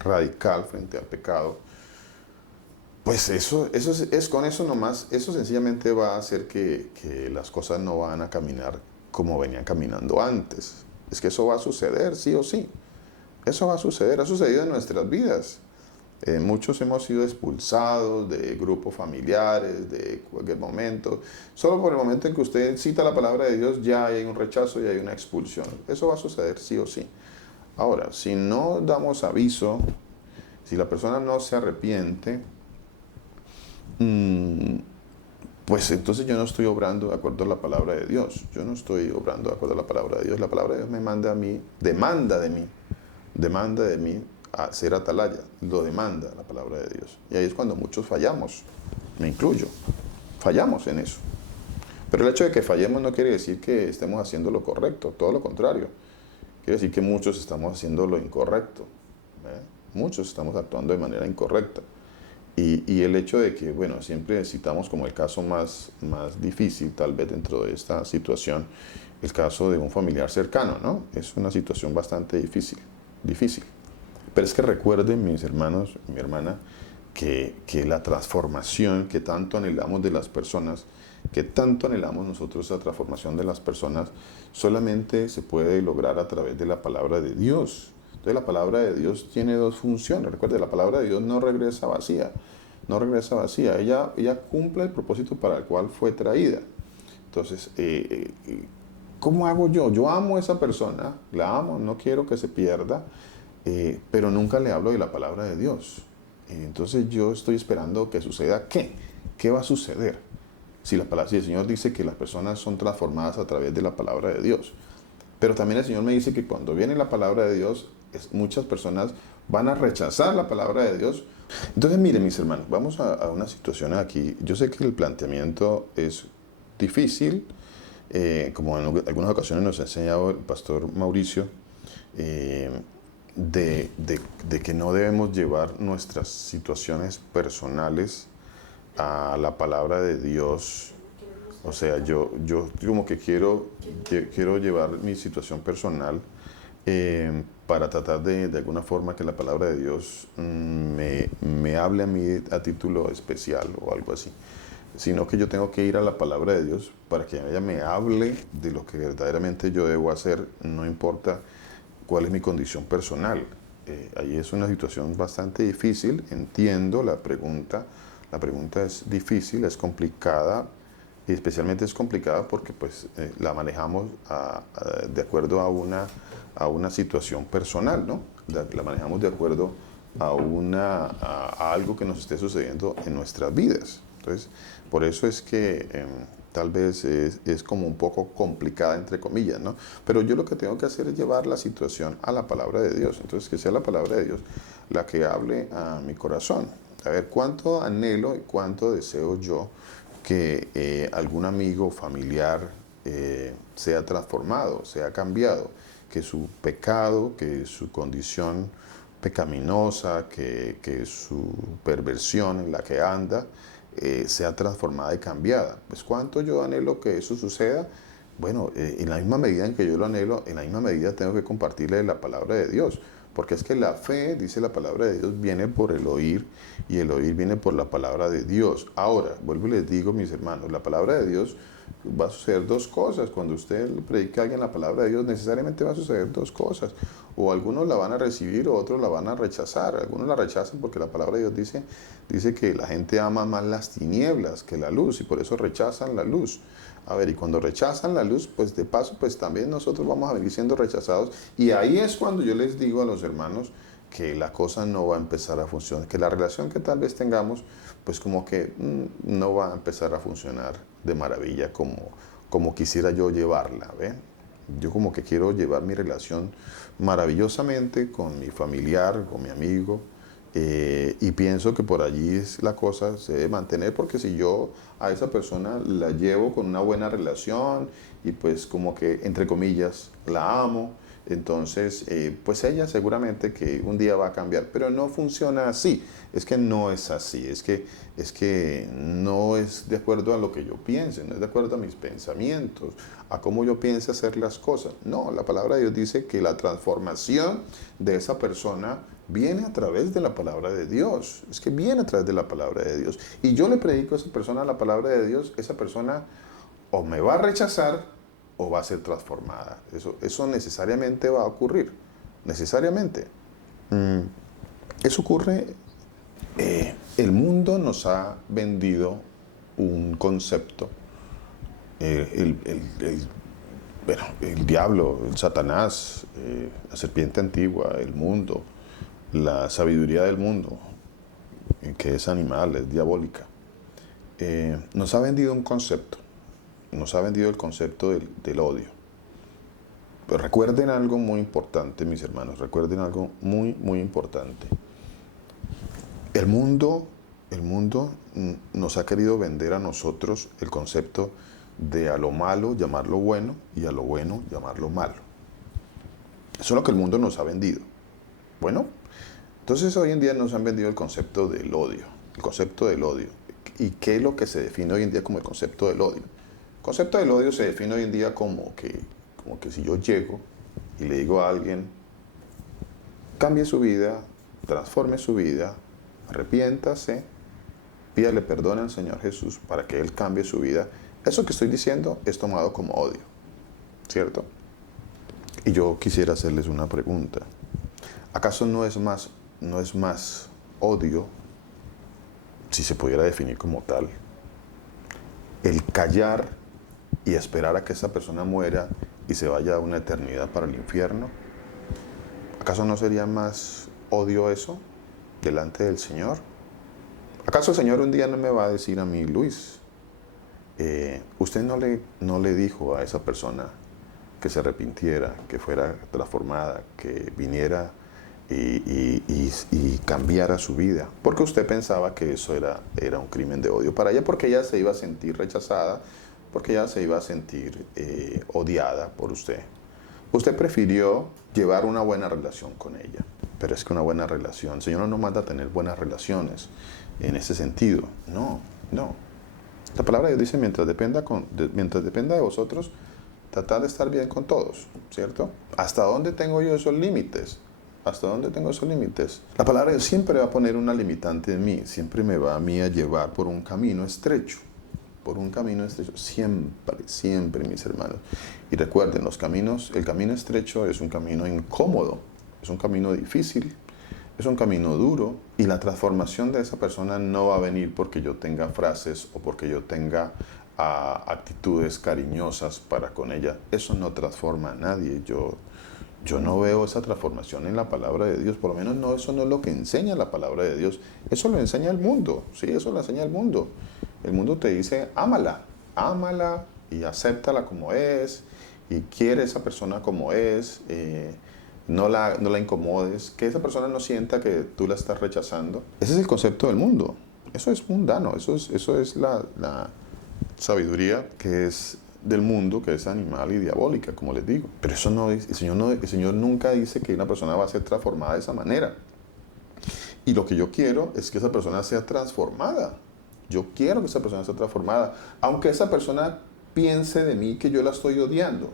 radical frente al pecado, pues eso es con eso nomás, eso sencillamente va a hacer que las cosas no van a caminar como venían caminando antes. Es que eso va a suceder, sí o sí. Eso va a suceder, ha sucedido en nuestras vidas. Muchos hemos sido expulsados de grupos familiares, de cualquier momento. Solo por el momento en que usted cita la palabra de Dios, ya hay un rechazo y hay una expulsión. Eso va a suceder, sí o sí. Ahora, si no damos aviso, si la persona no se arrepiente, pues entonces yo no estoy obrando de acuerdo a la palabra de Dios. Yo no estoy obrando de acuerdo a la palabra de Dios. La palabra de Dios me manda a mí, demanda de mí a ser atalaya. Lo demanda la palabra de Dios. Y ahí es cuando muchos fallamos, me incluyo. Fallamos en eso. Pero el hecho de que fallemos no quiere decir que estemos haciendo lo correcto, todo lo contrario. Quiere decir que muchos estamos haciendo lo incorrecto. Muchos estamos actuando de manera incorrecta. Y el hecho de que, bueno, siempre citamos como el caso más difícil, tal vez dentro de esta situación, el caso de un familiar cercano, ¿no? Es una situación bastante difícil. Pero es que recuerden, mis hermanos, mi hermana, que la transformación que tanto anhelamos de las personas, que tanto anhelamos nosotros, la transformación de las personas, solamente se puede lograr a través de la palabra de Dios. Entonces la palabra de Dios tiene dos funciones. Recuerde, la palabra de Dios no regresa vacía. No regresa vacía. Ella cumple el propósito para el cual fue traída. Entonces, ¿cómo hago yo? Yo amo a esa persona, la amo, no quiero que se pierda, pero nunca le hablo de la palabra de Dios. Entonces yo estoy esperando que suceda ¿qué? ¿Qué va a suceder? Si el Señor dice que las personas son transformadas a través de la palabra de Dios. Pero también el Señor me dice que cuando viene la palabra de Dios, muchas personas van a rechazar la palabra de Dios. Entonces, miren, mis hermanos, vamos a una situación aquí. Yo sé que el planteamiento es difícil, como en algunas ocasiones nos ha enseñado el pastor Mauricio, de que no debemos llevar nuestras situaciones personales a la palabra de Dios. O sea, yo como que quiero llevar mi situación personal para tratar de alguna forma que la palabra de Dios me hable a mí a título especial o algo así. Sino que yo tengo que ir a la palabra de Dios para que ella me hable de lo que verdaderamente yo debo hacer, no importa cuál es mi condición personal. Ahí es una situación bastante difícil, entiendo la pregunta es difícil, es complicada, y especialmente es complicada porque pues, la manejamos de acuerdo a una situación personal, ¿no? La manejamos de acuerdo a algo que nos esté sucediendo en nuestras vidas. Entonces, por eso es que tal vez es como un poco complicada, entre comillas, ¿no? Pero yo lo que tengo que hacer es llevar la situación a la palabra de Dios. Entonces, que sea la palabra de Dios la que hable a mi corazón. A ver, cuánto anhelo y cuánto deseo yo que algún amigo, familiar, sea transformado, sea cambiado, que su pecado, que su condición pecaminosa, que su perversión en la que anda, sea transformada y cambiada. Pues cuánto yo anhelo que eso suceda. Bueno, en la misma medida en que yo lo anhelo, en la misma medida tengo que compartirle la palabra de Dios. Porque es que la fe, dice la palabra de Dios, viene por el oír y el oír viene por la palabra de Dios. Ahora, vuelvo y les digo, mis hermanos, la palabra de Dios va a suceder dos cosas. Cuando usted le predica a alguien la palabra de Dios, necesariamente va a suceder dos cosas. O algunos la van a recibir o otros la van a rechazar. Algunos la rechazan porque la palabra de Dios dice que la gente ama más las tinieblas que la luz y por eso rechazan la luz. A ver, y cuando rechazan la luz, pues de paso, pues también nosotros vamos a venir siendo rechazados. Y ahí es cuando yo les digo a los hermanos que la cosa no va a empezar a funcionar, que la relación que tal vez tengamos, pues como que no va a empezar a funcionar de maravilla como quisiera yo llevarla, ¿ve? Yo como que quiero llevar mi relación maravillosamente con mi familiar, con mi amigo, y pienso que por allí la cosa se debe mantener, porque si yo a esa persona la llevo con una buena relación y pues como que entre comillas la amo, entonces pues ella seguramente que un día va a cambiar, pero no funciona así. Es que no es así, es que no es de acuerdo a lo que yo piense, no es de acuerdo a mis pensamientos, a cómo yo pienso hacer las cosas. No, la palabra de Dios dice que la transformación de esa persona viene a través de la palabra de Dios. Es que viene a través de la palabra de Dios. Y yo le predico a esa persona la palabra de Dios, esa persona o me va a rechazar o va a ser transformada. Eso necesariamente va a ocurrir. Necesariamente. Eso ocurre. El mundo nos ha vendido un concepto. El diablo, el Satanás, la serpiente antigua, el mundo, la sabiduría del mundo, que es animal, es diabólica, nos ha vendido un concepto, nos ha vendido el concepto del odio. Pero recuerden algo muy importante, mis hermanos, recuerden algo muy, muy importante. El mundo nos ha querido vender a nosotros el concepto de a lo malo llamarlo bueno y a lo bueno llamarlo malo. Eso es lo que el mundo nos ha vendido. Bueno, entonces hoy en día nos han vendido el concepto del odio. El concepto del odio. ¿Y qué es lo que se define hoy en día como el concepto del odio? El concepto del odio se define hoy en día como que si yo llego y le digo a alguien, cambie su vida, transforme su vida, arrepiéntase, pídale perdón al Señor Jesús para que Él cambie su vida. Eso que estoy diciendo es tomado como odio, ¿cierto? Y yo quisiera hacerles una pregunta. ¿Acaso no es más odio, si se pudiera definir como tal, el callar y esperar a que esa persona muera y se vaya a una eternidad para el infierno? ¿Acaso no sería más odio eso delante del Señor? ¿Acaso el Señor un día no me va a decir a mí, Luis, usted no le dijo a esa persona que se arrepintiera, que fuera transformada, que viniera y cambiara su vida? Porque usted pensaba que eso era un crimen de odio para ella, porque ella se iba a sentir rechazada, porque ella se iba a sentir odiada por usted. Usted prefirió llevar una buena relación con ella. Pero es que una buena relación, el Señor no nos manda a tener buenas relaciones en ese sentido. No. La palabra de Dios dice, mientras dependa de vosotros, tratad de estar bien con todos, ¿cierto? ¿Hasta dónde tengo yo esos límites? ¿Hasta dónde tengo esos límites? La palabra de Dios siempre va a poner una limitante en mí, siempre me va a mí a llevar por un camino estrecho. Por un camino estrecho, siempre, mis hermanos. Y recuerden, el camino estrecho es un camino incómodo, es un camino difícil, es un camino duro, y la transformación de esa persona no va a venir porque yo tenga frases o porque yo tenga actitudes cariñosas para con ella. Eso no transforma a nadie. Yo no veo esa transformación en la palabra de Dios, por lo menos eso no es lo que enseña la palabra de Dios. Eso lo enseña el mundo, sí, eso lo enseña el mundo. El mundo te dice, ámala y acéptala como es, y quiere a esa persona como es, no la incomodes, que esa persona no sienta que tú la estás rechazando. Ese es el concepto del mundo, eso es mundano, eso es la sabiduría que es del mundo, que es animal y diabólica, como les digo. Pero eso no es, el Señor nunca dice que una persona va a ser transformada de esa manera. Y lo que yo quiero es que esa persona sea transformada. Yo quiero que esa persona sea transformada, aunque esa persona piense de mí que yo la estoy odiando,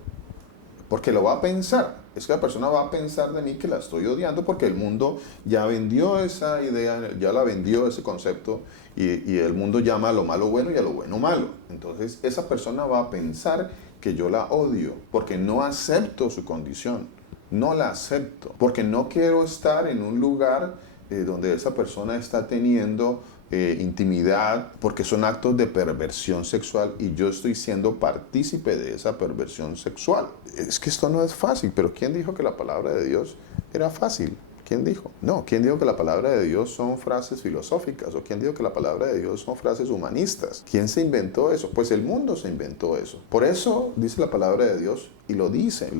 porque lo va a pensar. Es que la persona va a pensar de mí que la estoy odiando porque el mundo ya vendió esa idea, ya la vendió ese concepto, y el mundo llama a lo malo bueno y a lo bueno malo. Entonces esa persona va a pensar que yo la odio porque no acepto su condición, no la acepto, porque no quiero estar en un lugar donde esa persona está teniendo intimidad, porque son actos de perversión sexual y yo estoy siendo partícipe de esa perversión sexual. Es que esto no es fácil, pero ¿quién dijo que la palabra de Dios era fácil? ¿Quién dijo? No, ¿quién dijo que la palabra de Dios son frases filosóficas? ¿O quién dijo que la palabra de Dios son frases humanistas? ¿Quién se inventó eso? Pues el mundo se inventó eso. Por eso dice la palabra de Dios, y lo dice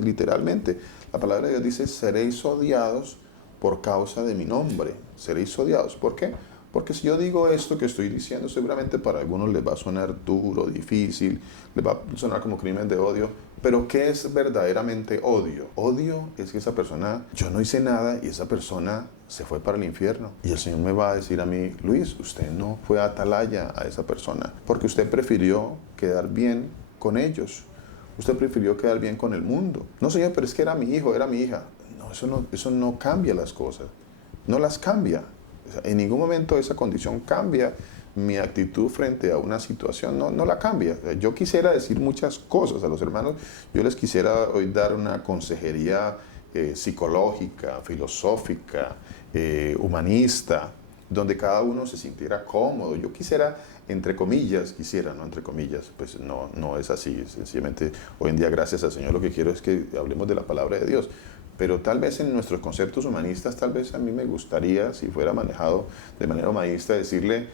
literalmente. La palabra de Dios dice, seréis odiados por causa de mi nombre. Seréis odiados. ¿Por qué? Porque si yo digo esto que estoy diciendo, seguramente para algunos les va a sonar duro, difícil, les va a sonar como crimen de odio. Pero ¿qué es verdaderamente odio? Odio es que esa persona, yo no hice nada y esa persona se fue para el infierno. Y el Señor me va a decir a mí, Luis, usted no fue atalaya a esa persona porque usted prefirió quedar bien con ellos. Usted prefirió quedar bien con el mundo. No, Señor, pero es que era mi hijo, era mi hija. No, eso no cambia las cosas. No las cambia. En ningún momento esa condición cambia mi actitud frente a una situación, no la cambia. Yo quisiera decir muchas cosas a los hermanos, yo les quisiera hoy dar una consejería psicológica, filosófica, humanista, donde cada uno se sintiera cómodo. Yo quisiera, no entre comillas, pues no es así. Sencillamente, hoy en día, gracias al Señor, lo que quiero es que hablemos de la palabra de Dios. Pero tal vez en nuestros conceptos humanistas, tal vez a mí me gustaría, si fuera manejado de manera humanista, decirle,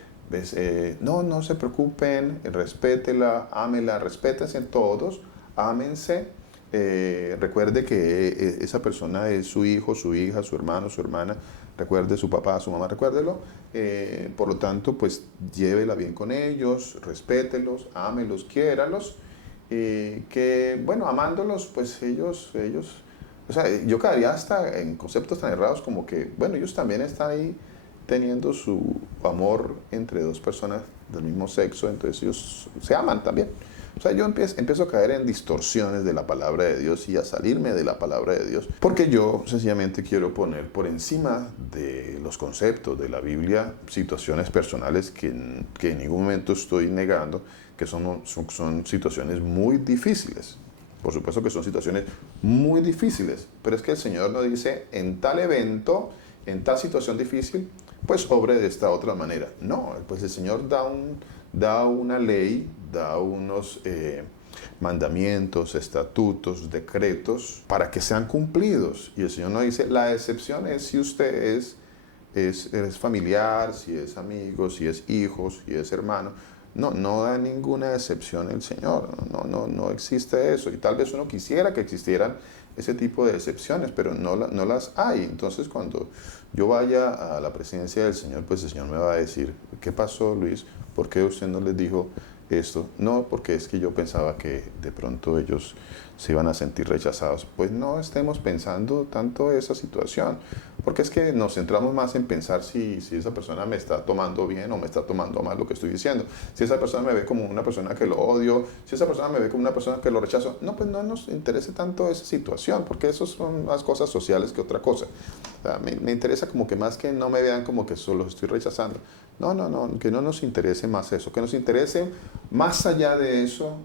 no se preocupen, respétela, ámela, respétense todos, ámense. Recuerde que esa persona es su hijo, su hija, su hermano, su hermana. Recuerde su papá, su mamá, recuérdelo. Por lo tanto, pues llévela bien con ellos, respételos, ámelos, quiéralos. Que, bueno, amándolos, pues ellos o sea, yo quedaría hasta en conceptos tan errados como que, bueno, ellos también están ahí teniendo su amor entre dos personas del mismo sexo, entonces ellos se aman también. O sea, yo empiezo a caer en distorsiones de la palabra de Dios y a salirme de la palabra de Dios, porque yo sencillamente quiero poner por encima de los conceptos de la Biblia situaciones personales que en ningún momento estoy negando, que son situaciones muy difíciles. Por supuesto que son situaciones muy difíciles, pero es que el Señor nos dice, en tal evento, en tal situación difícil, pues obre de esta otra manera. No, pues el Señor da una ley, da unos mandamientos, estatutos, decretos, para que sean cumplidos. Y el Señor nos dice, la excepción es si usted es familiar, si es amigo, si es hijo, si es hermano. No da ninguna excepción el Señor, no existe eso. Y tal vez uno quisiera que existieran ese tipo de excepciones, pero no las hay. Entonces, cuando yo vaya a la presencia del Señor, pues el Señor me va a decir, ¿qué pasó, Luis? ¿Por qué usted no les dijo esto? No, porque es que yo pensaba que de pronto ellos se iban a sentir rechazados. Pues no estemos pensando tanto esa situación, porque es que nos centramos más en pensar si esa persona me está tomando bien o me está tomando mal lo que estoy diciendo. Si esa persona me ve como una persona que lo odio, si esa persona me ve como una persona que lo rechazo, no, pues no nos interese tanto esa situación, porque eso son más cosas sociales que otra cosa. O sea, me interesa como que más que no me vean como que solo estoy rechazando. No, que no nos interese más eso, que nos interese más allá de eso,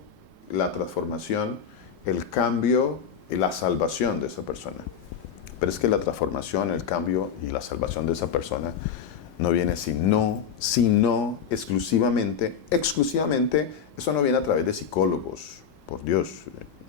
la transformación, el cambio y la salvación de esa persona. Pero es que la transformación, el cambio y la salvación de esa persona no viene sino exclusivamente, eso no viene a través de psicólogos, por Dios,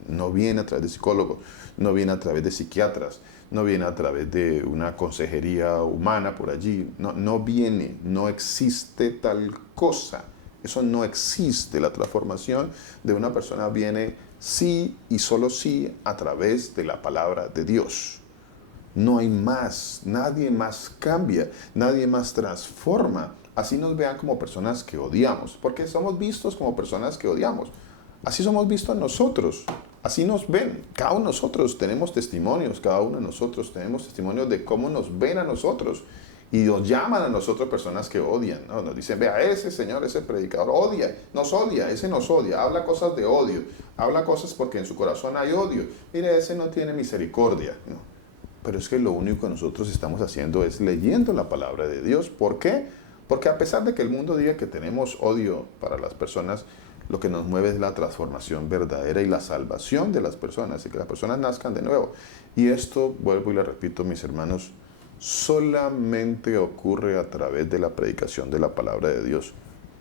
no viene a través de psicólogos, no viene a través de psiquiatras, no viene a través de una consejería humana por allí, no viene, no existe tal cosa, eso no existe. La transformación de una persona viene sí y solo sí a través de la palabra de Dios. No hay más, nadie más cambia, nadie más transforma. Así nos vean como personas que odiamos, porque somos vistos como personas que odiamos. Así somos vistos nosotros, así nos ven. Cada uno de nosotros tenemos testimonios, cada uno de nosotros tenemos testimonios de cómo nos ven a nosotros. Y nos llaman a nosotros personas que odian, ¿no? Nos dicen, vea, ese señor, ese predicador ese nos odia, habla cosas de odio, habla cosas porque en su corazón hay odio. Mire, ese no tiene misericordia, ¿no? Pero es que lo único que nosotros estamos haciendo es leyendo la palabra de Dios. ¿Por qué? Porque a pesar de que el mundo diga que tenemos odio para las personas, lo que nos mueve es la transformación verdadera y la salvación de las personas, y que las personas nazcan de nuevo. Y esto, vuelvo y le repito, mis hermanos, solamente ocurre a través de la predicación de la palabra de Dios.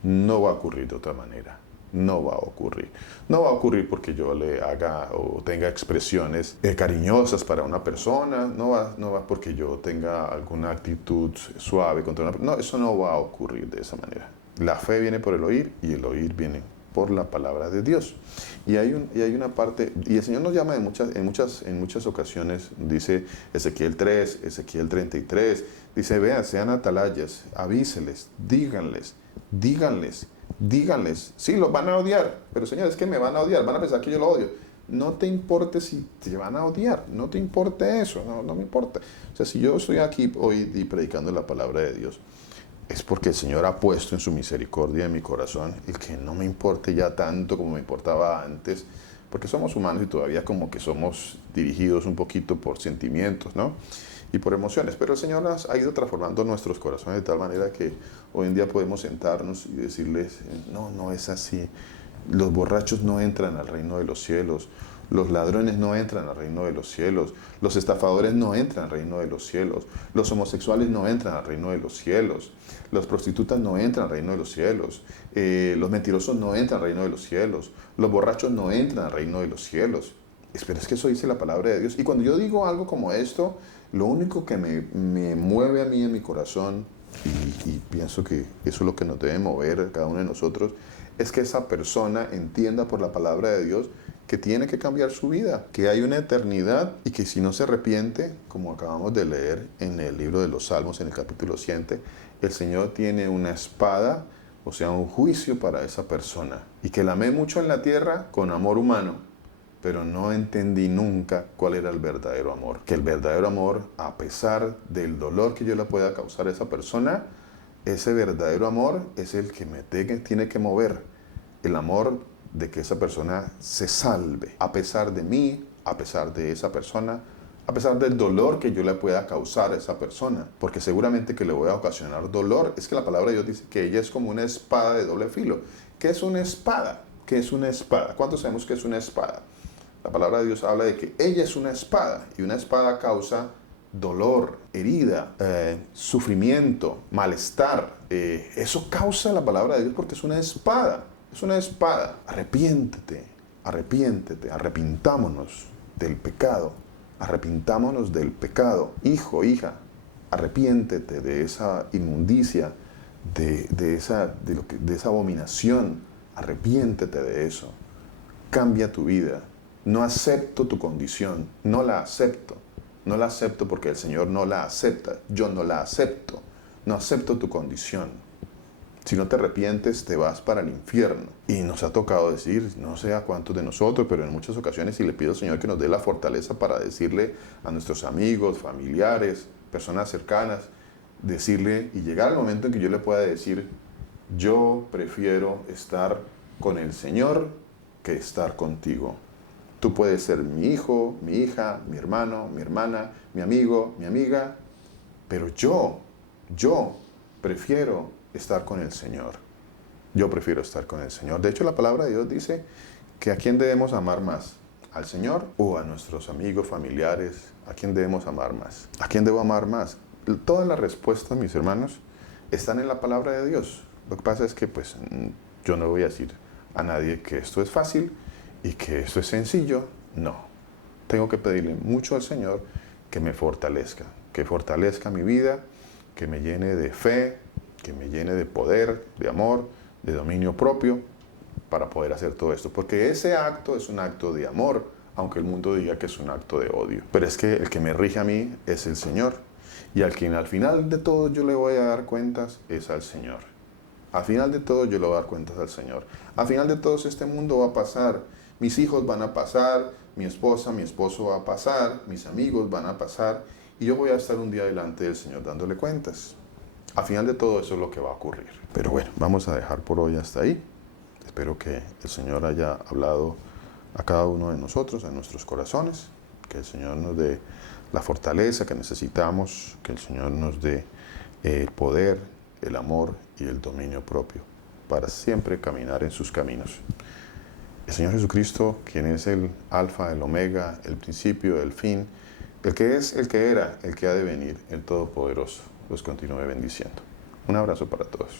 No va a ocurrir de otra manera. No va a ocurrir. No va a ocurrir porque yo le haga o tenga expresiones cariñosas para una persona. No va porque yo tenga alguna actitud suave contra una persona. No, eso no va a ocurrir de esa manera. La fe viene por el oír y el oír viene por la palabra de Dios. Y hay una parte, y el Señor nos llama en muchas ocasiones, dice Ezequiel 3, Ezequiel 33, dice, vean, sean atalayas, avíseles, díganles, sí, los van a odiar, pero Señor, es que me van a odiar, van a pensar que yo lo odio. No te importe si te van a odiar, no te importe eso, no me importa. O sea, si yo estoy aquí hoy y predicando la palabra de Dios, es porque el Señor ha puesto en su misericordia en mi corazón el que no me importe ya tanto como me importaba antes, porque somos humanos y todavía como que somos dirigidos un poquito por sentimientos, ¿no? Y por emociones, pero el Señor ha ido transformando nuestros corazones de tal manera que hoy en día podemos sentarnos y decirles, no es así, los borrachos no entran al reino de los cielos, los ladrones no entran al reino de los cielos, los estafadores no entran al reino de los cielos, los homosexuales no entran al reino de los cielos, las prostitutas no entran al reino de los cielos, los mentirosos no entran al reino de los cielos, los borrachos no entran al reino de los cielos. Pero es que eso dice la palabra de Dios. Y cuando yo digo algo como esto, lo único que me mueve a mí en mi corazón, y pienso que eso es lo que nos debe mover a cada uno de nosotros, es que esa persona entienda por la palabra de Dios que tiene que cambiar su vida, que hay una eternidad y que si no se arrepiente, como acabamos de leer en el libro de los Salmos, en el capítulo 7, el Señor tiene una espada, o sea, un juicio para esa persona. Y que la amé mucho en la tierra con amor humano, pero no entendí nunca cuál era el verdadero amor. Que el verdadero amor, a pesar del dolor que yo le pueda causar a esa persona, ese verdadero amor es el que me tiene que mover. El amor de que esa persona se salve, a pesar de mí, a pesar de esa persona, a pesar del dolor que yo le pueda causar a esa persona, porque seguramente que le voy a ocasionar dolor. Es que la palabra de Dios dice que ella es como una espada de doble filo. ¿Qué es una espada? ¿Qué es una espada? ¿Cuántos sabemos que es una espada? La palabra de Dios habla de que ella es una espada, y una espada causa dolor, herida, sufrimiento, malestar. Eso causa la palabra de Dios porque es una espada. Es una espada. Arrepiéntete, arrepiéntete, arrepintámonos del pecado. Arrepintámonos del pecado. Hijo, hija, arrepiéntete de esa inmundicia, de esa abominación. Arrepiéntete de eso. Cambia tu vida. No acepto tu condición. No la acepto. No la acepto porque el Señor no la acepta. Yo no la acepto. No acepto tu condición. Si no te arrepientes, te vas para el infierno. Y nos ha tocado decir, no sé a cuántos de nosotros, pero en muchas ocasiones, y le pido al Señor que nos dé la fortaleza para decirle a nuestros amigos, familiares, personas cercanas, decirle y llegar al momento en que yo le pueda decir, yo prefiero estar con el Señor que estar contigo. Tú puedes ser mi hijo, mi hija, mi hermano, mi hermana, mi amigo, mi amiga, pero yo prefiero estar con el Señor. Yo prefiero estar con el Señor. De hecho, la palabra de Dios dice que a quién debemos amar más, al Señor o a nuestros amigos, familiares. ¿A quién debemos amar más? ¿A quién debo amar más? Todas las respuestas, mis hermanos, están en la palabra de Dios. Lo que pasa es que pues yo no voy a decir a nadie que esto es fácil y que esto es sencillo. No. Tengo que pedirle mucho al Señor que me fortalezca, que fortalezca mi vida, que me llene de fe, que me llene de poder, de amor, de dominio propio, para poder hacer todo esto. Porque ese acto es un acto de amor, aunque el mundo diga que es un acto de odio. Pero es que el que me rige a mí es el Señor. Y al quien al final de todo yo le voy a dar cuentas es al Señor. Al final de todo yo le voy a dar cuentas al Señor. Al final de todo este mundo va a pasar. Mis hijos van a pasar, mi esposa, mi esposo va a pasar, mis amigos van a pasar. Y yo voy a estar un día delante del Señor dándole cuentas. Al final de todo eso es lo que va a ocurrir. Pero bueno, vamos a dejar por hoy hasta ahí. Espero que el Señor haya hablado a cada uno de nosotros, a nuestros corazones. Que el Señor nos dé la fortaleza que necesitamos. Que el Señor nos dé el poder, el amor y el dominio propio para siempre caminar en sus caminos. El Señor Jesucristo, quien es el alfa, el omega, el principio, el fin, el que es, el que era, el que ha de venir, el Todopoderoso, los continúe bendiciendo. Un abrazo para todos.